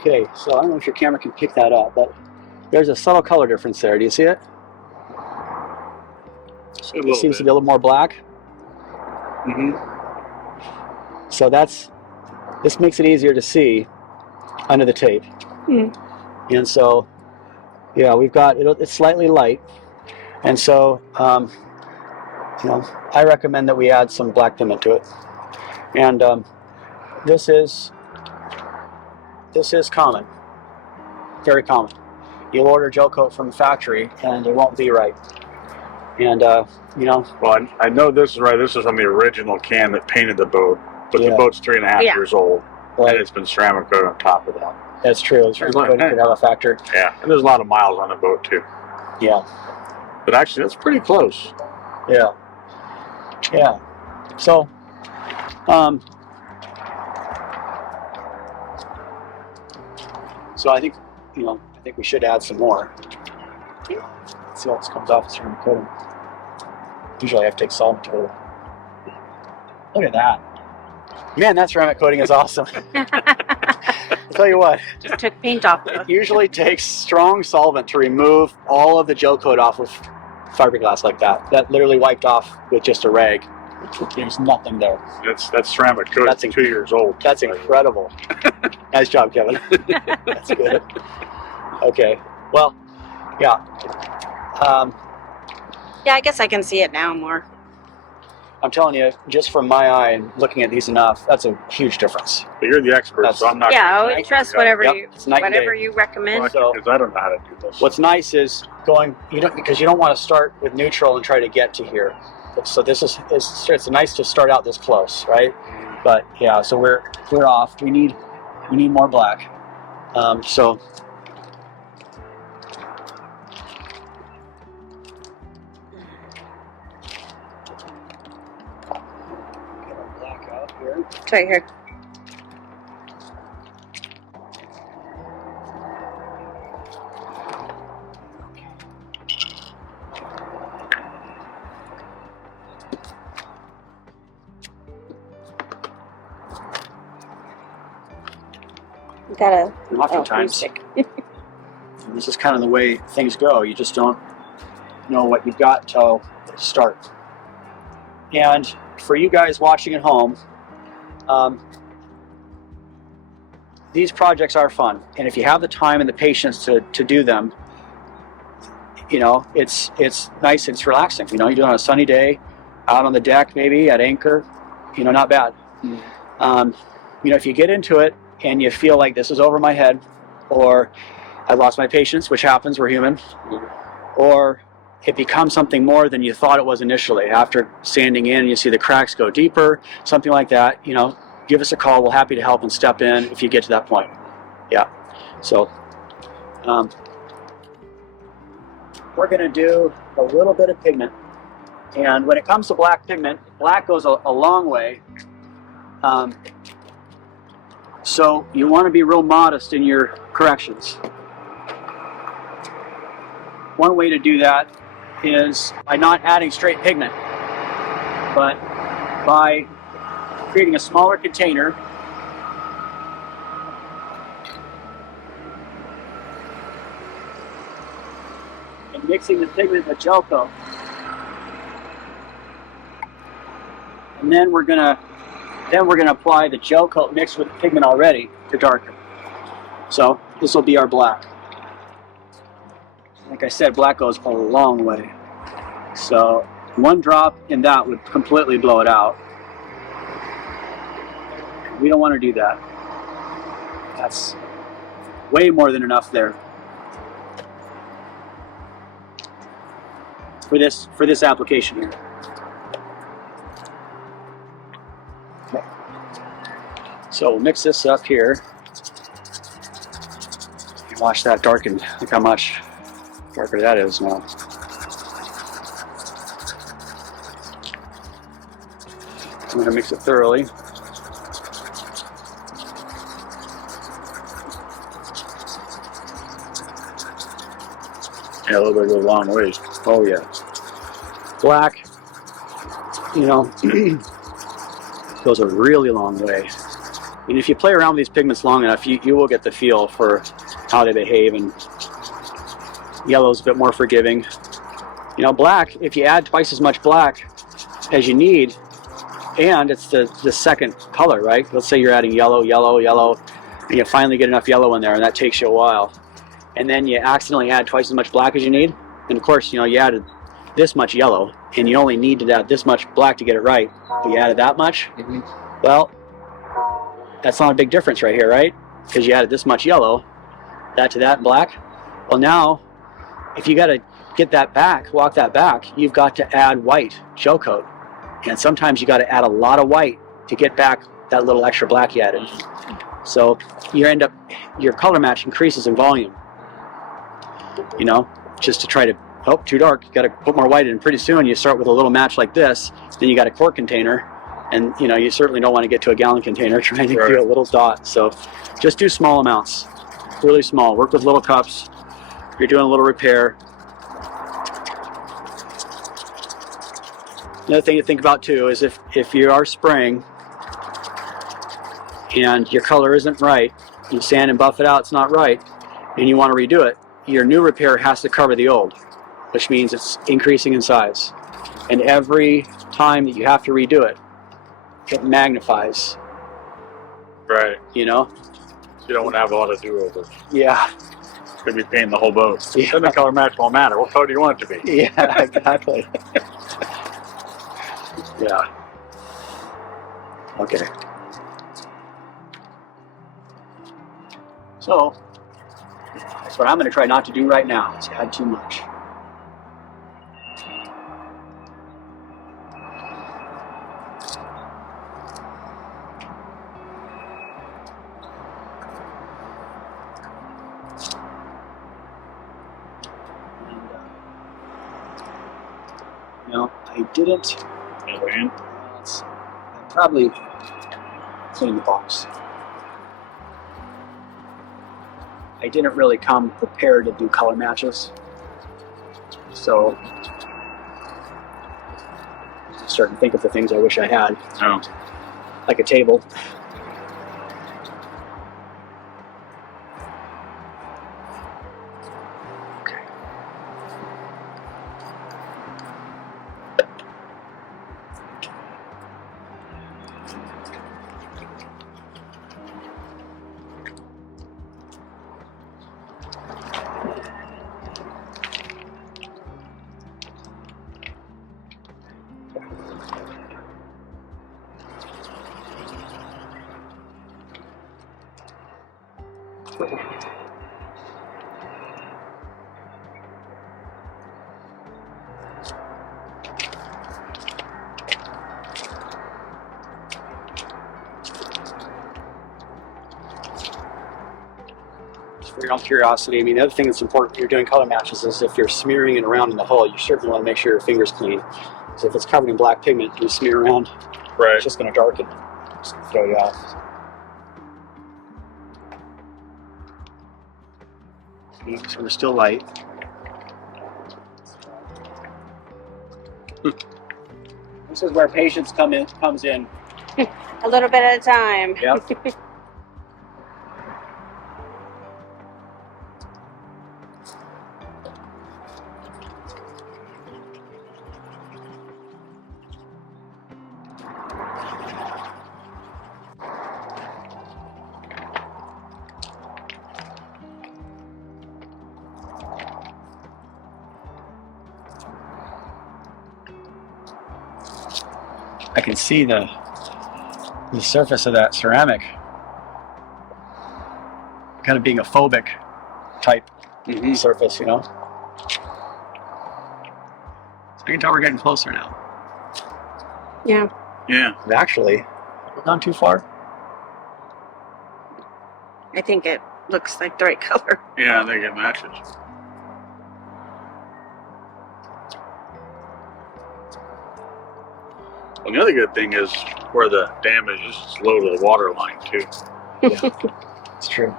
Okay, so I don't know if your camera can pick that up, but there's a subtle color difference there. Do you see it? It seems to be a little more black. Mm-hmm. So this makes it easier to see under the tape. Mm. And so, yeah, we've got, it's slightly light. And so, you know, I recommend that we add some black pigment to it. And this is common, very common. You'll order Gelcoat from the factory and it won't be right. And, you know. Well, I know this is right. This is from the original can that painted the boat, but Yeah. the boat's 3.5 years old, Right. and it's been ceramic coated on top of that. That's true. It's really could have a factor. Yeah, and there's a lot of miles on the boat too. Yeah. But actually, that's pretty close. Yeah. Yeah. So, So I think, I think we should add some more. Let's see what comes off the ceramic coating. Usually I have to take solvent over. Look at that. Man, that ceramic coating is awesome. I'll tell you what. Just took paint off. It usually takes strong solvent to remove all of the gel coat off of fiberglass like that. That literally wiped off with just a rag. There's nothing there. That's ceramic coating. That's 2 years old. That's incredible. Nice job, Kevin. That's good. Okay. Well, yeah. Yeah, I guess I can see it now more. I'm telling you, just from my eye and looking at these enough, that's a huge difference. But you're the expert, so I'm not. Yeah, I would trust whatever it's night and whatever day. you recommend. Because I don't know how to do this. What's nice is because you don't want to start with neutral and try to get to here. So it's nice to start out this close, right? But yeah, so we're off. We need more black. So. It's right here. You gotta. Oftentimes, this is kind of the way things go. You just don't know what you've got till the start. And for you guys watching at home, these projects are fun, and if you have the time and the patience to do them, it's nice and it's relaxing. You do it on a sunny day, out on the deck, maybe at anchor, not bad. If you get into it and you feel like this is over my head, or I lost my patience, which happens, we're human, or it becomes something more than you thought it was initially. After sanding in, you see the cracks go deeper, something like that, give us a call. We're happy to help and step in if you get to that point. Yeah. So we're going to do a little bit of pigment. And when it comes to black pigment, black goes a long way. So you want to be real modest in your corrections. One way to do that is by not adding straight pigment, but by creating a smaller container and mixing the pigment with Gelcoat. And then we're gonna apply the Gelcoat mixed with the pigment already to darken. So this will be our black. Like I said, black goes a long way. So one drop in that would completely blow it out. We don't want to do that. That's way more than enough there for this application here. Okay. So we'll mix this up here. Watch that darken. Look how much darker that is now. I'm going to mix it thoroughly. Yeah, a little bit goes a long ways. Oh yeah. Black, goes a really long way. And if you play around with these pigments long enough, you will get the feel for how they behave. And yellow's a bit more forgiving. Black, if you add twice as much black as you need, and it's the second color, right? Let's say you're adding yellow, yellow, yellow, and you finally get enough yellow in there, and that takes you a while. And then you accidentally add twice as much black as you need, and of course, you added this much yellow, and you only need to add this much black to get it right, but you added that much. Well, that's not a big difference right here, right? Because you added this much yellow, that to that black. Well, now, if you got to get that back, walk that back, you've got to add white, Gelcoat. And sometimes you got to add a lot of white to get back that little extra black you added. So your color match increases in volume. Just to try to, too dark, you got to put more white in. Pretty soon you start with a little match like this, then you got a quart container, and you certainly don't want to get to a gallon container trying to do a little dot. So just do small amounts. really small. Work with little cups. If you're doing a little repair. Another thing to think about too is if you are spraying and your color isn't right, you sand and buff it out, it's not right, and you want to redo it, your new repair has to cover the old, which means it's increasing in size. And every time that you have to redo it, it magnifies. Right. You know? You don't want to have a lot of do-overs. Yeah. Could be painting the whole boat. Yeah. Then the color match won't matter. What color do you want it to be? Yeah, exactly. Yeah. Okay. So, that's what I'm going to try not to do right now, is add too much. No, I didn't. It's probably clean the box. I didn't really come prepared to do color matches, so I'm starting to think of the things I wish I had, No. like a table. For your own curiosity, I mean, the other thing that's important when you're doing color matches is if you're smearing it around in the hull, you certainly want to make sure your finger's clean. Because if it's covered in black pigment, you smear around, Right. it's just going to darken it. It's going to throw you off. So we're still light. This is where patience comes in. A little bit at a time. Yep. I can see the surface of that ceramic kind of being a phobic type surface, you know. I can tell we're getting closer now. Yeah. Yeah. Actually, we're not too far. I think it looks like the right color. Yeah, they get matches. Well, the other good thing is where the damage is, it's low to the water line too. Yeah, it's true.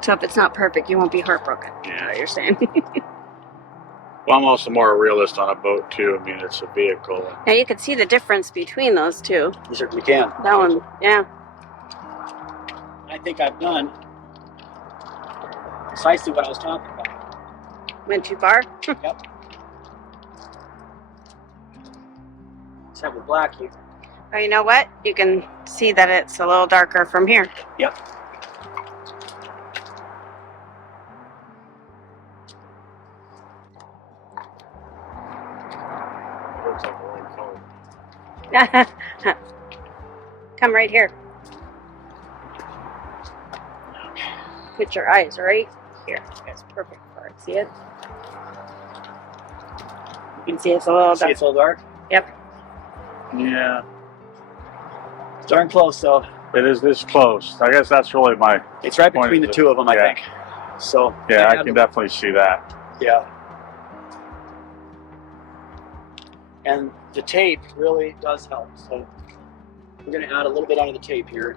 So if it's not perfect, you won't be heartbroken. Yeah. Is what you're saying. Well, I'm also more a realist on a boat too. I mean, it's a vehicle. Now you can see the difference between those two. You certainly can. That one, yeah. I think I've done precisely what I was talking about. Went too far. Yep. Except with black here. Oh, you know what? You can see that it's a little darker from here. Yep. Looks like the right color. Come right here. Put your eyes right here. That's perfect for it. See it? You can see it's a little See, dark. it's a little dark. Yep. Yeah, It's darn close, though. it is this close. I guess that's really my. It's right Point between the is two of them, I yeah. think. So Yeah, I had can to- definitely see that. Yeah. And the tape really does help. So We're going to add a little bit onto the tape here.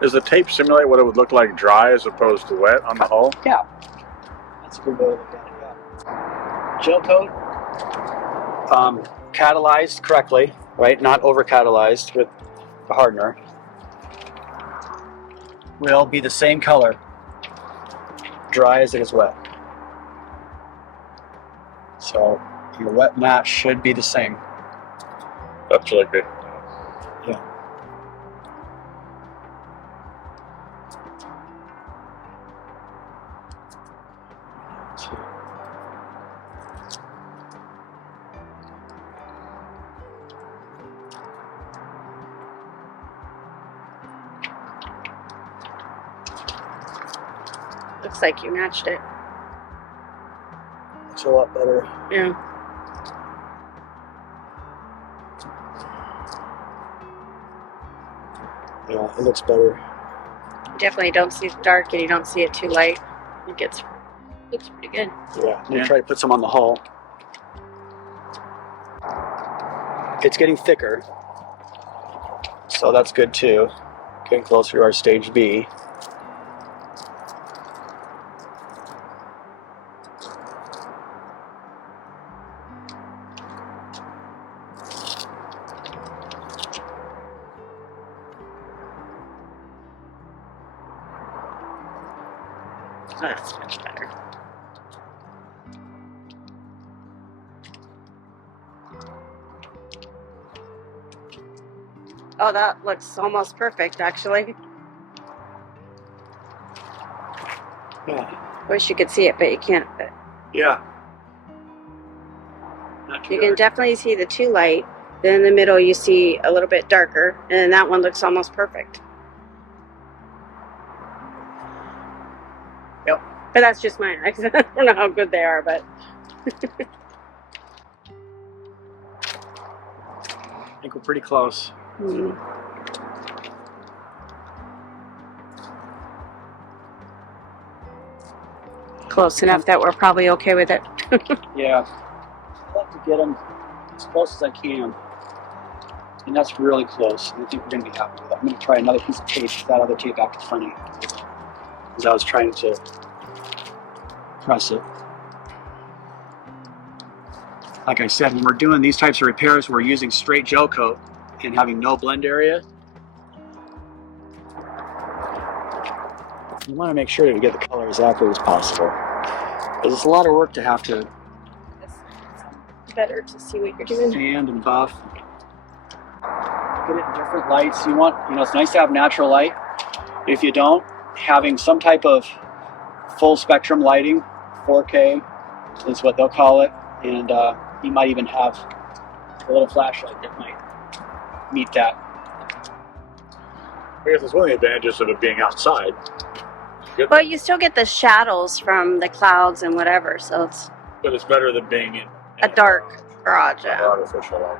Does the tape simulate what it would look like dry as opposed to wet on the hull? Yeah. That's a good way to look at it, yeah. Gel coat, catalyzed correctly, right? Not over catalyzed with the hardener. Will be the same color, dry as it is wet. So your wet match should be the same. That's really good. Yeah. Looks like you matched it. It's a lot better. Yeah. Yeah, it looks better. Definitely don't see it dark and you don't see it too light. It looks pretty good. Yeah, I'm gonna try to put some on the hull. It's getting thicker, so that's good too. Getting closer to our stage B. That's much better. Oh, that looks almost perfect, actually. Yeah. Wish you could see it, but you can't. But Yeah. Not too you can dark. definitely see the too light. Then in the middle, you see a little bit darker, and then that one looks almost perfect. Yep. But that's just mine. I don't know how good they are, but I think we're pretty close. Close enough that we're probably okay with it. Yeah. I like to get them as close as I can. And that's really close. And I think we're going to be happy with that. I'm going to try another piece of tape. That other tape acted funny. Because I was trying to press it. Like I said, when we're doing these types of repairs, we're using straight gel coat and having no blend area. You want to make sure that you get the color as accurate as possible. Because it's a lot of work to have to It's better to see what you're doing. sand and buff. Get it in different lights. You want, it's nice to have natural light. If you don't, having some type of full spectrum lighting, 4K is what they'll call it, and you might even have a little flashlight that might meet that. I guess it's one of the advantages of it being outside. Good. Well, you still get the shadows from the clouds and whatever, so it's But it's better than being in a dark garage. Yeah. artificial light.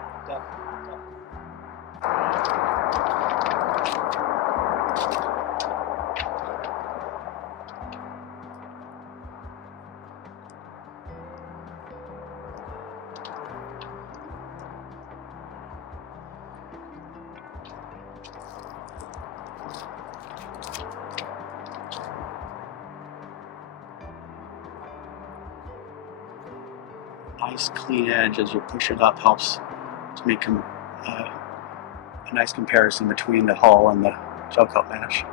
Nice clean edge as you push it up helps to make a nice comparison between the hull and the gel coat mesh.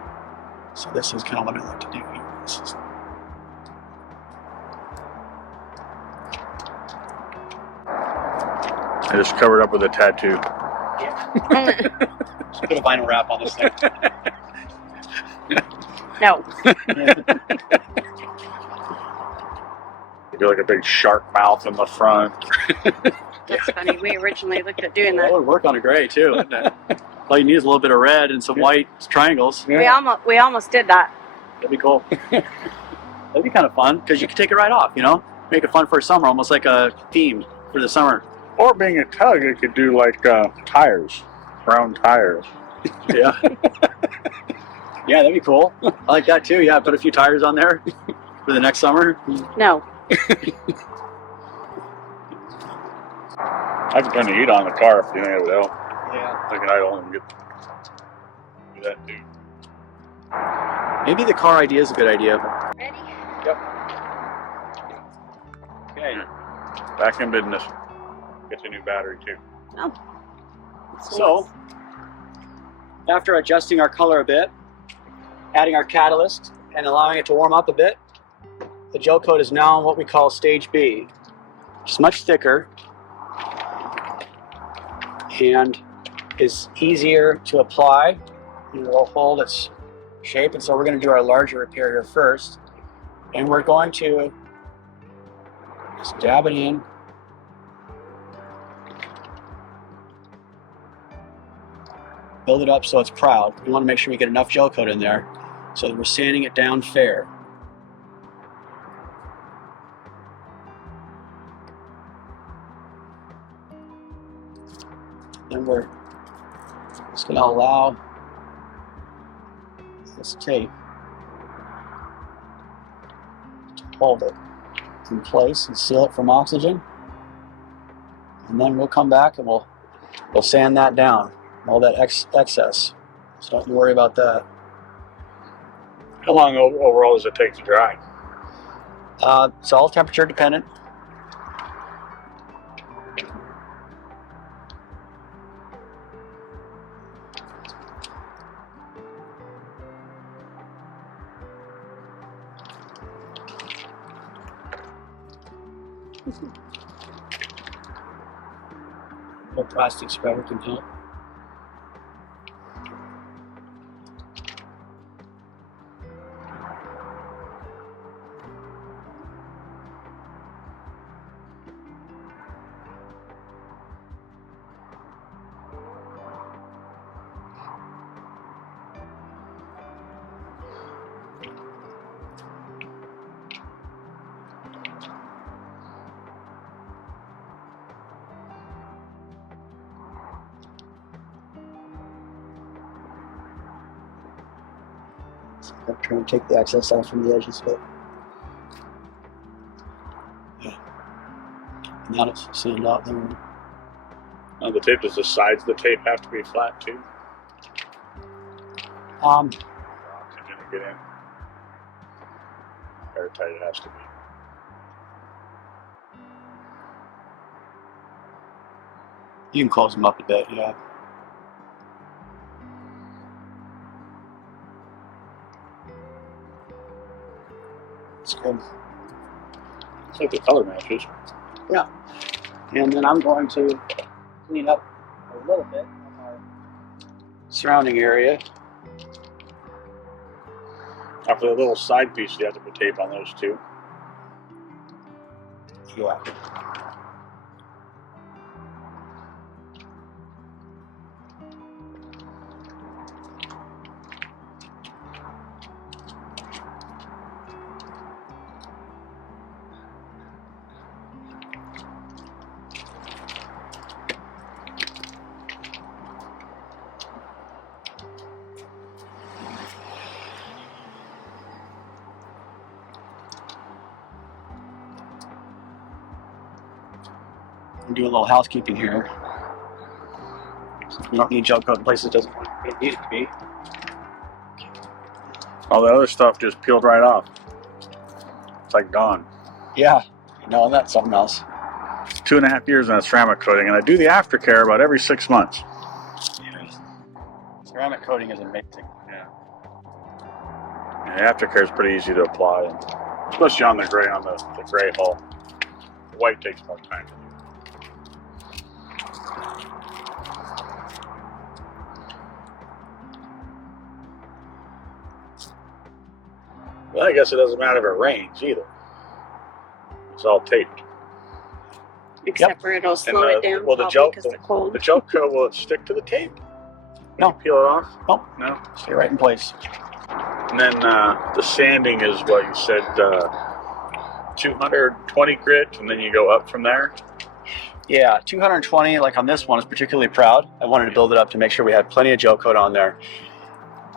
So this is kind of what I like to do here. This is I just covered up with a tattoo. just put a vinyl wrap on this thing. No. You do like a big shark mouth in the front. That's funny. We originally looked at doing That that. would work on a gray too, wouldn't it? All you need is a little bit of red and some white triangles. We almost did that. That'd be cool. That'd be kind of fun because you could take it right off, Make it fun for summer, almost like a theme for the summer. Or being a tug, it could do like tires, round tires. Yeah. Yeah, that'd be cool. I like that too. Yeah, put a few tires on there for the next summer. No. I can turn the heat on the car if you think it would help. Yeah. I can idle and get do that too. Maybe the car idea is a good idea. Ready? Yep. Okay. Back in business. Get you a new battery too. Oh. So, after adjusting our color a bit, adding our catalyst, and allowing it to warm up a bit, the gel coat is now what we call stage B, which is much thicker and is easier to apply. It will hold its shape, and so we're going to do our larger repair here first, and we're going to just dab it in. Build it up so it's proud. We want to make sure we get enough gel coat in there so that we're sanding it down fair. Then we're just going to allow this tape to hold it in place and seal it from oxygen. And then we'll come back and we'll sand that down, all that excess. So don't you worry about that. How long overall does it take to dry? It's all temperature dependent. A plastic spreader can help. I'm trying to take the excess off from the edges, but yeah. Now it's sanded out there. The tape, does the sides of the tape have to be flat too? Um, Oxygen to get in. Airtight it has to be. you can close them up a bit, yeah. It's good. It's like the color matches. Yeah. And then I'm going to clean up a little bit of our surrounding area. Now for the little side piece, you have to put tape on those too. Yeah. Do a little housekeeping here. We don't need gel coat in places it doesn't need it to be. All the other stuff just peeled right off. It's like gone. Yeah, no, that's something else. It's 2.5 years in a ceramic coating, and I do the aftercare about every 6 months. Yeah. Ceramic coating is amazing. Yeah. And the aftercare is pretty easy to apply, and especially on the gray hull. The white takes more time to do. Well, I guess it doesn't matter if it rains either. It's all taped. Except for it'll slow it down. Well, the probably gel 'cause the cold. the gel coat, will it stick to the tape? No. You peel it off? Nope. No. Stay right in place. And then the sanding is what you said, 220 grit, and then you go up from there. Yeah, 220, like on this one, is particularly proud. I wanted to build it up to make sure we had plenty of gel coat on there,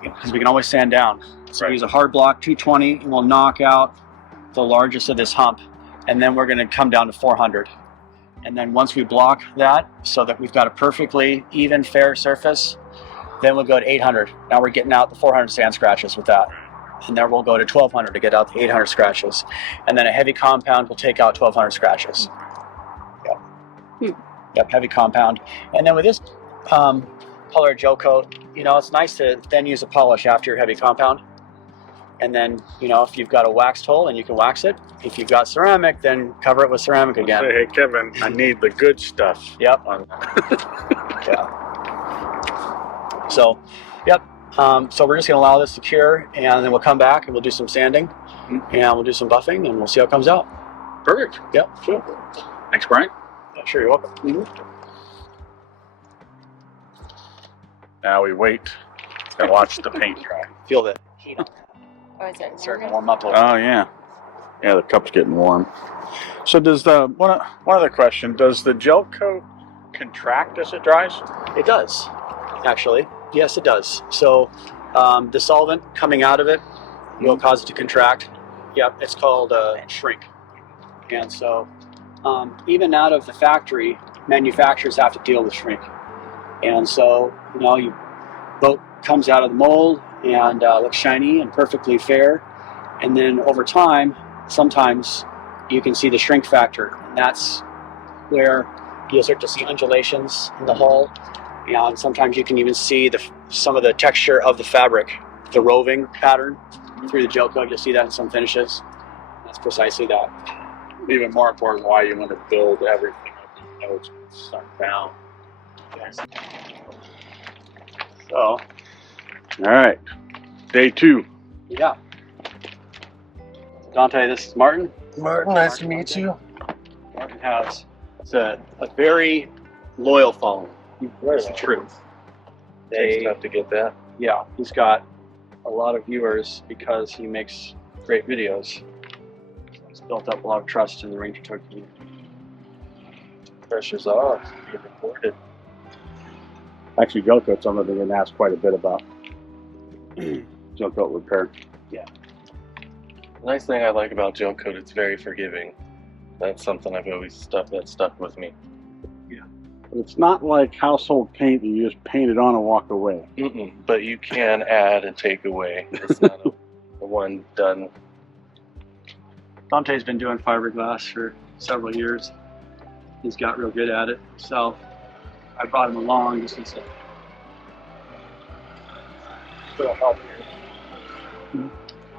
because we can always sand down. So Right. we use a hard block, 220, and we'll knock out the largest of this hump, and then we're going to come down to 400. And then once we block that so that we've got a perfectly even, fair surface, then we'll go to 800. Now we're getting out the 400 sand scratches with that. And then we'll go to 1200 to get out the 800 scratches. And then a heavy compound will take out 1200 scratches. Yep. Yep, heavy compound. And then with this color gel coat, you know, it's nice to then use a polish after your heavy compound. And then, you know, if you've got a waxed hole, then you can wax it. If you've got ceramic, then cover it with ceramic again. Say, hey Kevin, I need the good stuff. Yep. Yeah. So, yep. So we're just going to allow this to cure, and then we'll come back and we'll do some sanding, and we'll do some buffing, and we'll see how it comes out. Perfect. Yep. Sure. Thanks, Bryan. Yeah, sure, you're welcome. Now we wait and watch the paint dry. Feel the heat on that. Oh, is it It's starting to warm up a little. Oh yeah, yeah. The cup's getting warm. So does the one other question? Does the gel coat contract as it dries? It does, actually. Yes, it does. So the solvent coming out of it will cause it to contract. Yep, it's called shrink. And so even out of the factory, manufacturers have to deal with shrink. And so, you know, your boat comes out of the mold and looks shiny and perfectly fair. And then over time, sometimes you can see the shrink factor. And that's where you'll start to see undulations in the hull. And sometimes you can even see some of the texture of the fabric, the roving pattern through the gel coat. You'll see that in some finishes. That's precisely that. Even more important, why you want to build everything up, you know, it's sunk down. Yes. So, all right, day 2. Yeah. Dante, this is Martin. Martin, nice to meet you. Martin has a very loyal following. That's the truth. Takes enough to get that. Yeah, he's got a lot of viewers because he makes great videos. He's built up a lot of trust in the Ranger Toy community. Pressure's off. You're recorded. Actually, gel coat's something they've been asked quite a bit about. Gel coat repair. The nice thing I like about gel coat, it's very forgiving. That's something I've always stuck with me. It's not like household paint that you just paint it on and walk away. But you can add and take away. It's not a one done. Dante's been doing fiberglass for several years. He's got real good at it himself. I brought him along just as a little help here.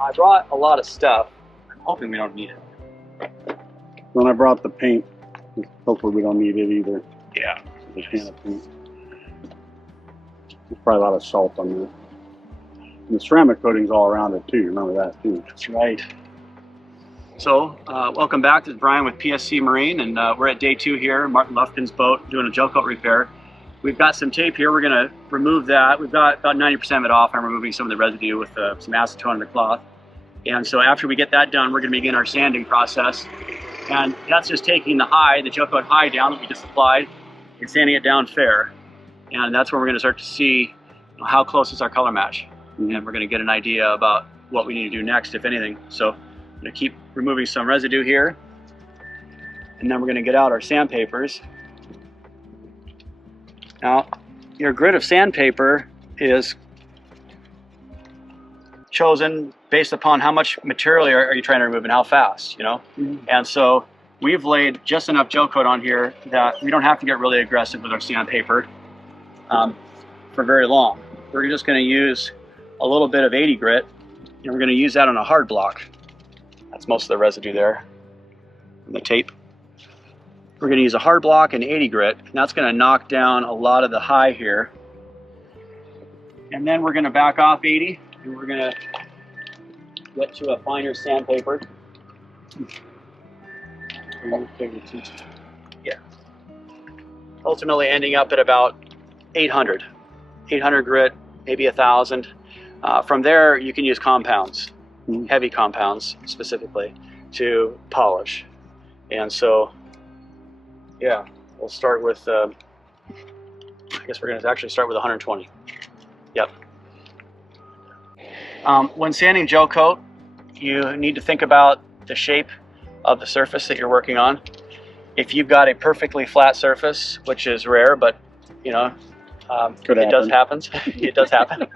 I brought a lot of stuff. I'm hoping we don't need it. When I brought the paint, hopefully we don't need it either. Yeah. The can of paint. There's probably a lot of salt on there. And the ceramic coating's all around it too. Remember that too. That's right. So, welcome back. This is Bryan with PSC Marine, and we're at day 2 here, Martin Lufkin's boat, doing a gel coat repair. We've got some tape here. We're going to remove that. We've got about 90% of it off. I'm removing some of the residue with some acetone in the cloth. And so after we get that done, we're going to begin our sanding process. And that's just taking the high, the gel coat high down that we just applied, and sanding it down fair. And that's where we're going to start to see how close is our color match. And we're going to get an idea about what we need to do next, if anything. So I'm going to keep removing some residue here. And then we're going to get out our sandpapers. Now, your grit of sandpaper is chosen based upon how much material are you trying to remove and how fast, you know? And so we've laid just enough gel coat on here that we don't have to get really aggressive with our sandpaper for very long. We're just going to use a little bit of 80 grit, and we're going to use that on a hard block. That's most of the residue there in the tape. We're going to use a hard block and 80 grit, and that's going to knock down a lot of the high here. And then we're going to back off 80, and we're going to get to a finer sandpaper. Yeah. Ultimately ending up at about 800 grit, maybe 1,000. From there, you can use compounds, heavy compounds specifically, to polish. And so, yeah, We'll start with, I guess we're going to actually start with 120. Yep. When sanding gel coat, you need to think about the shape of the surface that you're working on. If you've got a perfectly flat surface, which is rare, but you know, it does happen. It does happen.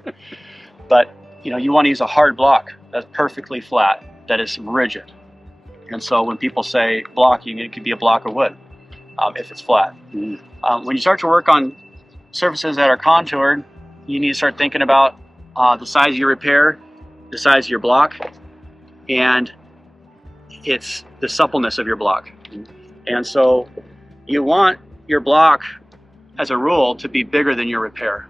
But you know, you want to use a hard block that's perfectly flat, that is rigid. And so when people say blocking, it could be a block of wood if it's flat. Mm-hmm. When you start to work on surfaces that are contoured, you need to start thinking about the size of your repair, the size of your block, and it's the suppleness of your block. And so you want your block, as a rule, to be bigger than your repair,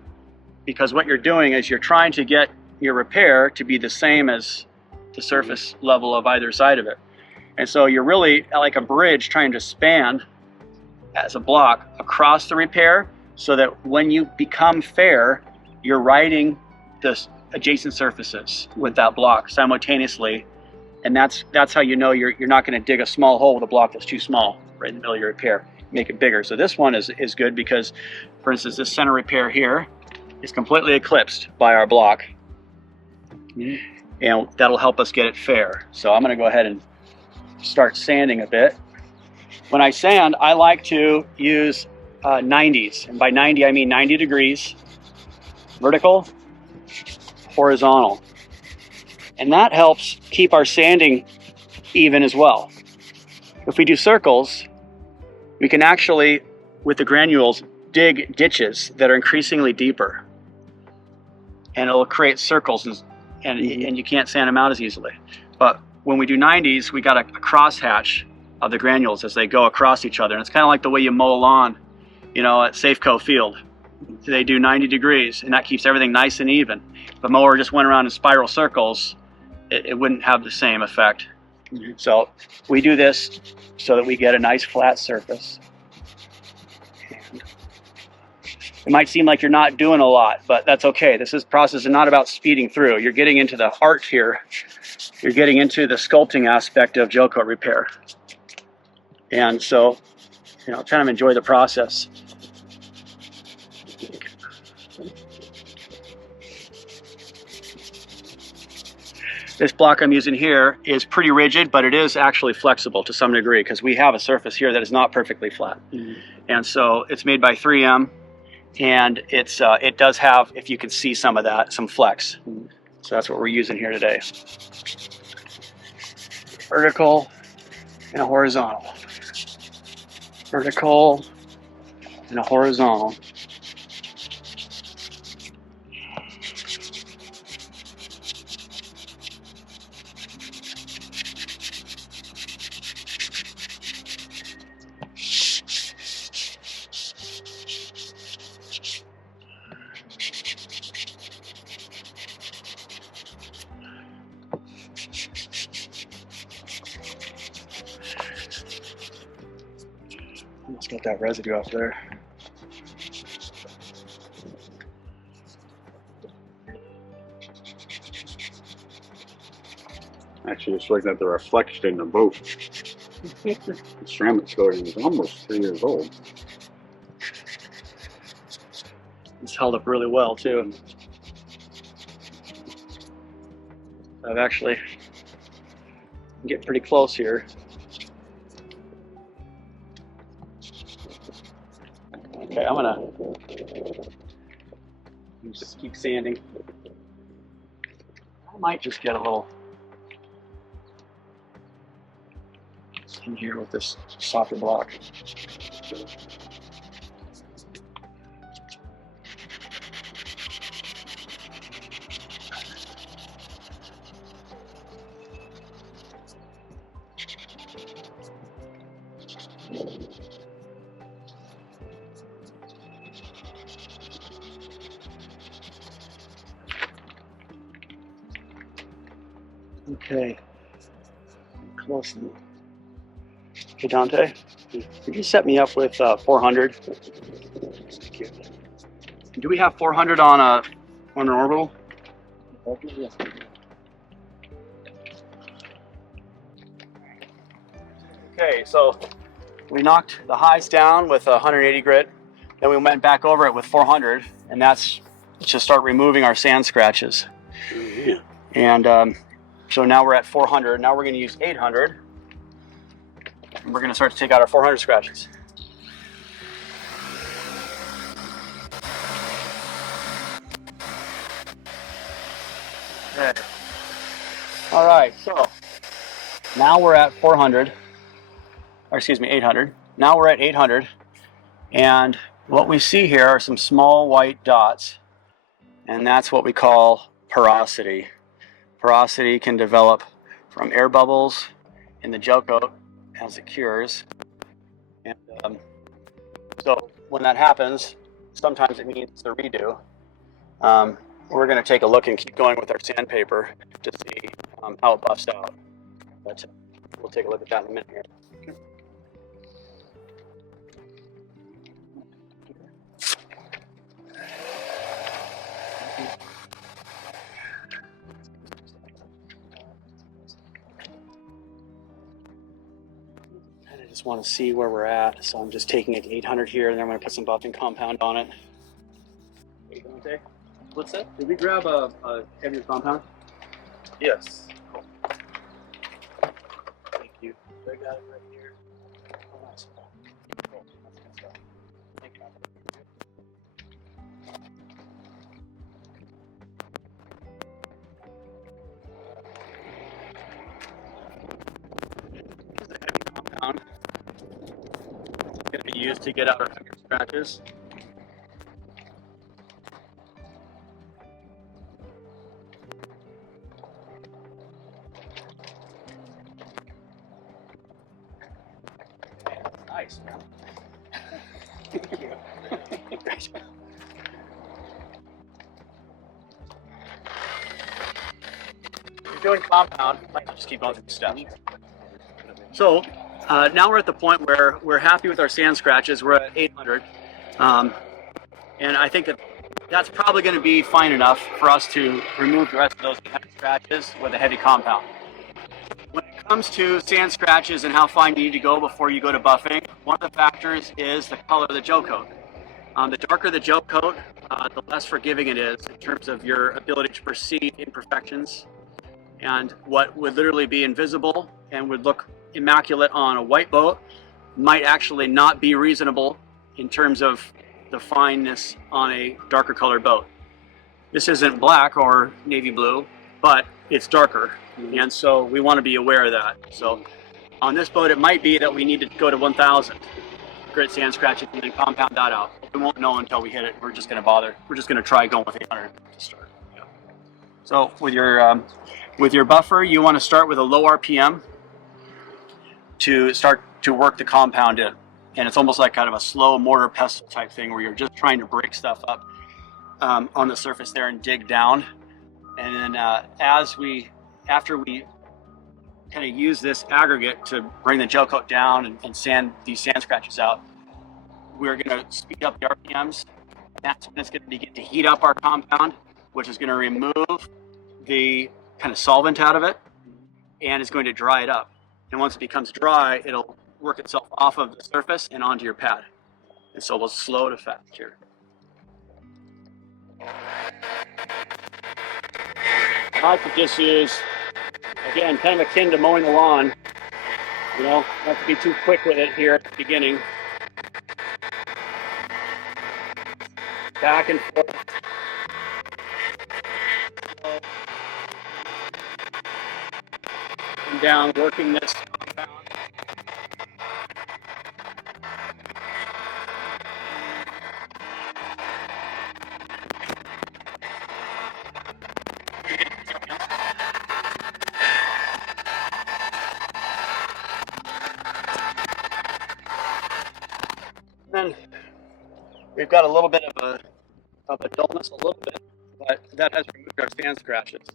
because what you're doing is you're trying to get your repair to be the same as the surface level of either side of it. And so you're really like a bridge trying to span as a block across the repair, so that when you become fair, you're riding the adjacent surfaces with that block simultaneously. And that's how you know you're not going to dig a small hole with a block that's too small right in the middle of your repair. Make it bigger. So this one is good because, for instance, this center repair here is completely eclipsed by our block. And that'll help us get it fair. So I'm going to go ahead and start sanding a bit. When I sand, I like to use 90s. And by 90, I mean 90 degrees, vertical, horizontal. And that helps keep our sanding even as well. If we do circles, we can actually, with the granules, dig ditches that are increasingly deeper. And it'll create circles, and you can't sand them out as easily. But when we do 90s, we got a crosshatch of the granules as they go across each other. And it's kind of like the way you mow a lawn, you know, at Safeco Field. They do 90 degrees, and that keeps everything nice and even. If a mower just went around in spiral circles, it wouldn't have the same effect. So we do this so that we get a nice flat surface. And it might seem like you're not doing a lot, but that's okay. This process is not about speeding through. You're getting into the art here. You're getting into the sculpting aspect of gel coat repair. And so, you know, kind of enjoy the process. This block I'm using here is pretty rigid, but it is actually flexible to some degree because we have a surface here that is not perfectly flat. And so it's made by 3M, and it does have, if you can see some of that, some flex. So that's what we're using here today. Vertical and a horizontal. Vertical and a horizontal. Almost got that residue off there. Actually, just looking at the reflection in the boat. The ceramic coating is almost 3 years old. It's held up really well too. I've actually get pretty close here. Okay, I'm gonna just keep sanding. I might just get a little in here with this softer block. Okay, close. Okay, Dante, could you set me up with 400? Thank you. Do we have 400 on an orbital? Okay, so we knocked the highs down with 180 grit. Then we went back over it with 400, and that's to start removing our sand scratches. Yeah. And so now we're at 400. Now we're going to use 800. And we're going to start to take out our 400 scratches. Okay. All right, so now we're at 400, or excuse me, 800. Now we're at 800, and what we see here are some small white dots, and that's what we call porosity. Porosity can develop from air bubbles in the gel coat as it cures. And so when that happens, sometimes it means a redo. We're going to take a look and keep going with our sandpaper to see how it buffs out. But we'll take a look at that in a minute here. I just want to see where we're at, so I'm just taking it to 800 here, and then I'm going to put some buffing compound on it. What's that? Did we grab a heavier compound? Yes. Thank you. I got it right here. Oh, nice. Cool. That's good stuff. Thank you. This is a heavy compound. It's going to be used to get out our finger scratches. Nice. Thank you. You're doing compound. Might just keep going through the steps. So now we're at the point where we're happy with our sand scratches. We're at 800, and I think that's probably going to be fine enough for us to remove the rest of those heavy scratches with a heavy compound. When it comes to sand scratches and how fine you need to go before you go to buffing, one of the factors is the color of the gel coat. The darker the gel coat, the less forgiving it is in terms of your ability to perceive imperfections. And what would literally be invisible and would look immaculate on a white boat might actually not be reasonable in terms of the fineness on a darker colored boat. This isn't black or navy blue, but it's darker. And so we want to be aware of that. So on this boat, it might be that we need to go to 1,000 grit sand scratches and then compound that out. We won't know until we hit it. We're just going to try going with 800 to start. Yeah. So with your buffer, you want to start with a low RPM to start to work the compound in. And it's almost like kind of a slow mortar pestle type thing where you're just trying to break stuff up on the surface there and dig down. And then after we kind of use this aggregate to bring the gel coat down and sand these sand scratches out, we're going to speed up the RPMs. That's when it's going to begin to heat up our compound, which is going to remove the kind of solvent out of it, and it's going to dry it up. And once it becomes dry, it'll work itself off of the surface and onto your pad. And so we'll slow to fast here. I could just use, again, kind of akin to mowing the lawn. You know, not to be too quick with it here at the beginning. Back and forth. And down, working this compound. Then we've got a little bit of a dullness, a little bit, but that has removed our sand scratches.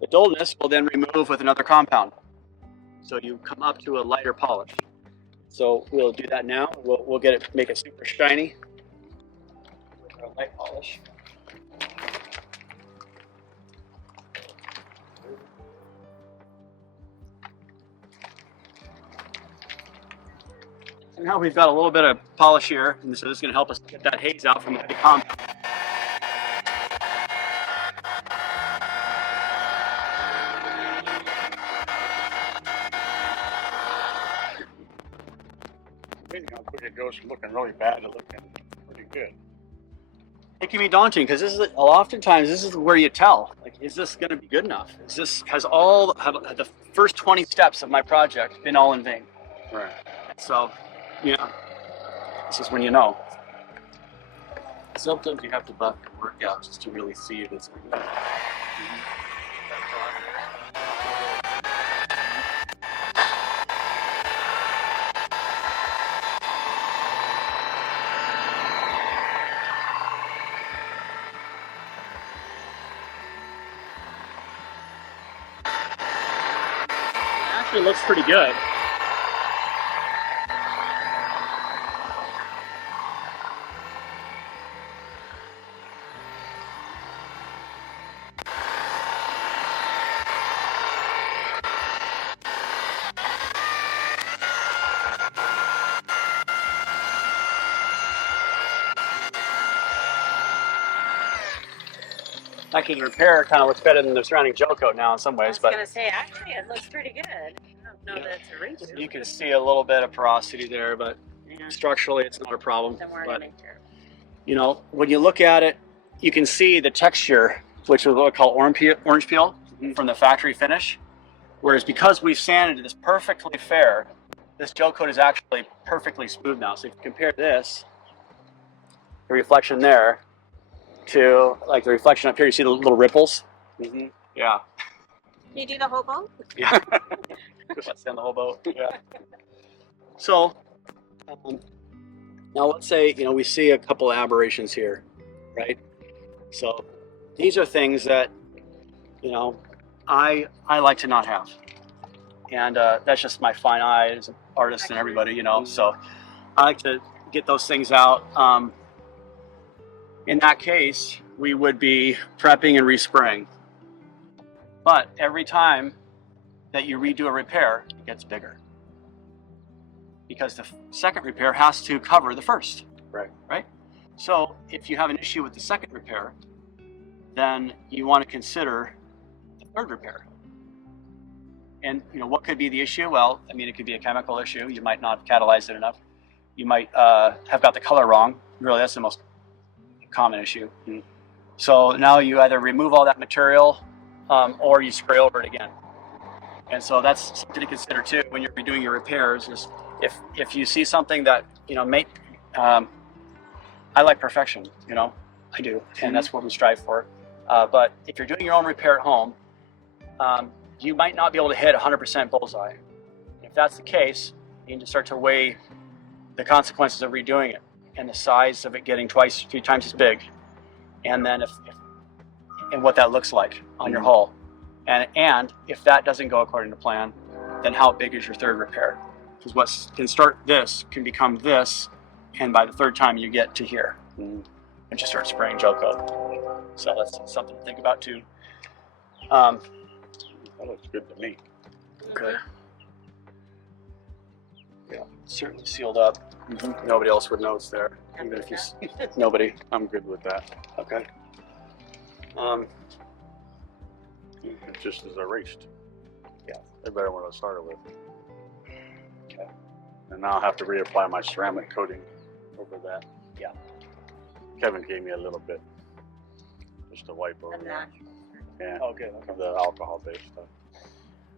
The dullness will then remove with another compound. So you come up to a lighter polish. So we'll do that now. We'll get it, make it super shiny with our light polish. now we've got a little bit of polish here, and so this is going to help us get that haze out from the heavy compound. Amazing how quick it goes from looking really bad to looking pretty good. It can be daunting because oftentimes this is where you tell, like, is this going to be good enough? Have the first 20 steps of my project been all in vain? Right. So, yeah, this is when you know. Sometimes you have to buck your workout just to really see if it's good. It actually looks pretty good. Actually, the repair kind of looks better than the surrounding Gelcoat now in some I ways, was but gonna say, actually, it looks pretty good. I don't know that it's a race. you can see a little bit of porosity there, but structurally it's not a problem. But you know, when you look at it, you can see the texture, which is what we call orange peel from the factory finish. Whereas because we've sanded this perfectly fair, this Gelcoat is actually perfectly smooth now. So if you compare this, the reflection there, to like the reflection up here, you see the little ripples? Mm-hmm. Yeah. Can you do the whole boat? Yeah. Let's sand the whole boat. Yeah. So, now let's say, you know, we see a couple aberrations here, right? So these are things that, you know, I like to not have. And that's just my fine eye as an artist and everybody, you know, so I like to get those things out. In that case, we would be prepping and respraying. But every time that you redo a repair, it gets bigger. Because the second repair has to cover the first. Right? So if you have an issue with the second repair, then you want to consider the third repair. And you know, what could be the issue? Well, I mean, it could be a chemical issue. You might not have catalyzed it enough. You might have got the color wrong. Really, that's the most common issue. Mm-hmm. So now you either remove all that material or you spray over it again. And so that's something to consider too when you're redoing your repairs. Is if you see something that, you know, I like perfection, you know, I do, and that's what we strive for. But if you're doing your own repair at home, you might not be able to hit 100% bullseye. If that's the case, you need to start to weigh the consequences of redoing it and the size of it getting 2, 3 times as big, and then and what that looks like on your hull. And if that doesn't go according to plan, then how big is your third repair? Because what can start this can become this, and by the third time you get to here, and just start spraying Gelcoat. So that's something to think about too. That looks good to me. Okay. Yeah, certainly sealed up. Mm-hmm. Nobody else would know it's there, even if you. Nobody. I'm good with that. Okay. It just is erased. Yeah. They better what I started with. Okay. And now I'll have to reapply my ceramic coating over that. Yeah. Kevin gave me a little bit, just to wipe over that. Yeah. Oh, good. Of the alcohol-based stuff.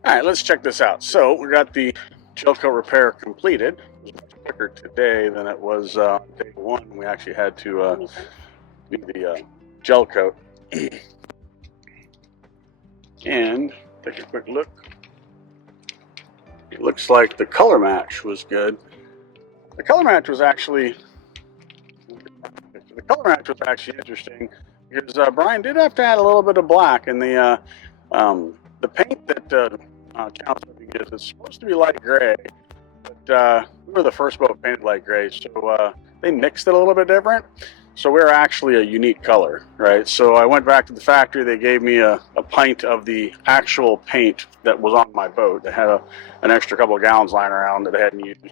All right, let's check this out. So we got the Gelcoat repair completed. It was much quicker today than it was day one. We actually had to do the Gelcoat. And take a quick look. It looks like the color match was good. The color match was actually interesting because Bryan did have to add a little bit of black, and the paint that Challenge gives is supposed to be light gray, but we were the first boat painted light gray, so they mixed it a little bit different. So we're actually a unique color, right? So I went back to the factory. They gave me a pint of the actual paint that was on my boat. They had an extra couple of gallons lying around that I hadn't used.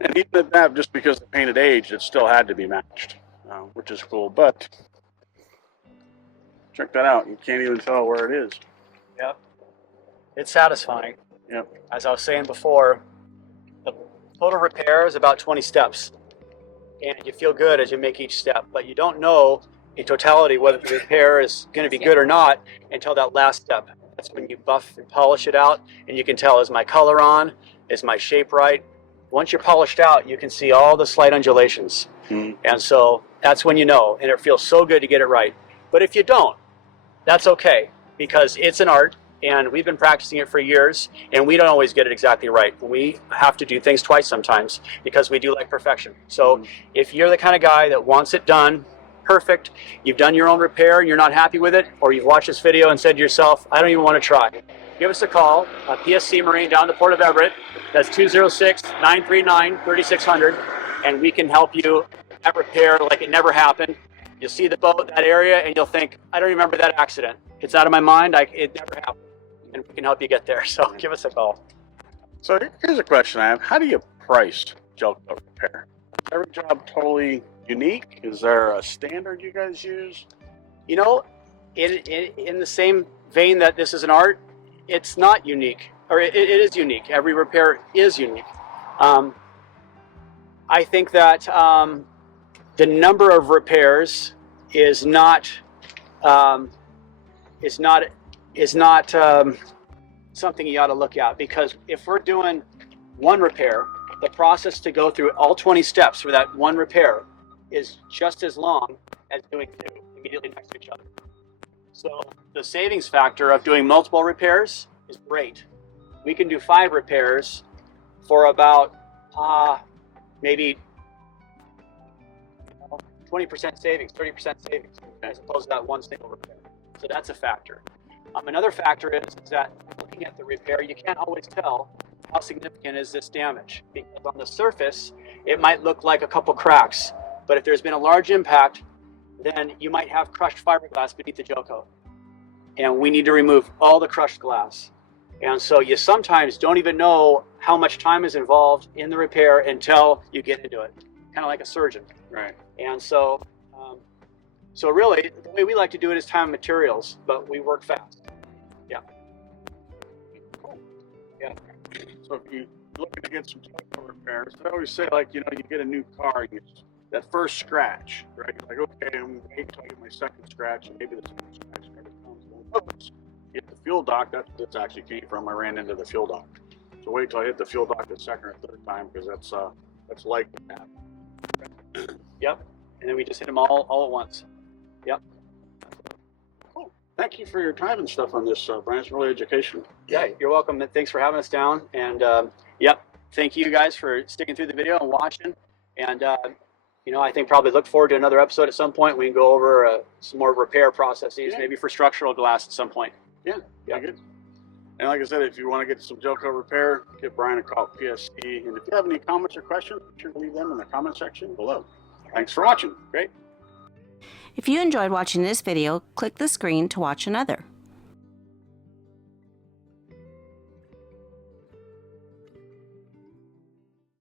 And even at that, just because the paint had aged, it still had to be matched, which is cool. But check that out. You can't even tell where it is. Yep. It's satisfying. Yep. As I was saying before, the total repair is about 20 steps. And you feel good as you make each step, but you don't know in totality whether the repair is going to be good or not until that last step. That's when you buff and polish it out, and you can tell, is my color on? Is my shape right? Once you're polished out, you can see all the slight undulations. Mm-hmm. And so that's when you know, and it feels so good to get it right. But if you don't, that's okay, because it's an art, and we've been practicing it for years, and we don't always get it exactly right. We have to do things twice sometimes because we do like perfection. So if you're the kind of guy that wants it done perfect, you've done your own repair and you're not happy with it, or you've watched this video and said to yourself, I don't even want to try, give us a call, PSC Marine down the Port of Everett. That's 206-939-3600, and we can help you that repair like it never happened. You'll see the boat, that area, and you'll think, I don't remember that accident. It's out of my mind. It never happened. And we can help you get there. So give us a call. So here's a question I have. How do you price Gelcoat repair? Is every job totally unique? Is there a standard you guys use? You know, in the same vein that this is an art, it's not unique. Or it is unique. Every repair is unique. I think that the number of repairs is not something you ought to look at, because if we're doing one repair, the process to go through all 20 steps for that one repair is just as long as doing two immediately next to each other. So the savings factor of doing multiple repairs is great. We can do 5 repairs for about maybe 20% savings, 30% savings, as opposed to that one single repair. So that's a factor. Another factor is that looking at the repair, you can't always tell how significant is this damage, because on the surface, it might look like a couple cracks, but if there's been a large impact, then you might have crushed fiberglass beneath the Gelcoat. And we need to remove all the crushed glass. And so you sometimes don't even know how much time is involved in the repair until you get into it, kind of like a surgeon. Right. And so, so really, the way we like to do it is time and materials, but we work fast. Yeah. Cool. Yeah. So if you're looking to get some Gelcoat repairs, I always say, like, you know, you get a new car, that first scratch, right? You're like, okay, I'm gonna wait until I get my second scratch, and maybe the second scratch never comes. Well, hit the fuel dock. That's actually came from. I ran into the fuel dock. So wait till I hit the fuel dock the second or third time, because that's likely to happen. Yep. And then we just hit them all at once. Yep. Cool. Thank you for your time and stuff on this, Bryan. It's really educational. Yeah, you're welcome. Thanks for having us down. And yep, thank you guys for sticking through the video and watching. And you know, I think probably look forward to another episode at some point. We can go over some more repair processes, maybe for structural glass at some point. Yeah, good. And like I said, if you want to get some Gelcoat repair, give Bryan a call at PSC. And if you have any comments or questions, be sure to leave them in the comment section below. Thanks for watching. Great. If you enjoyed watching this video, click the screen to watch another.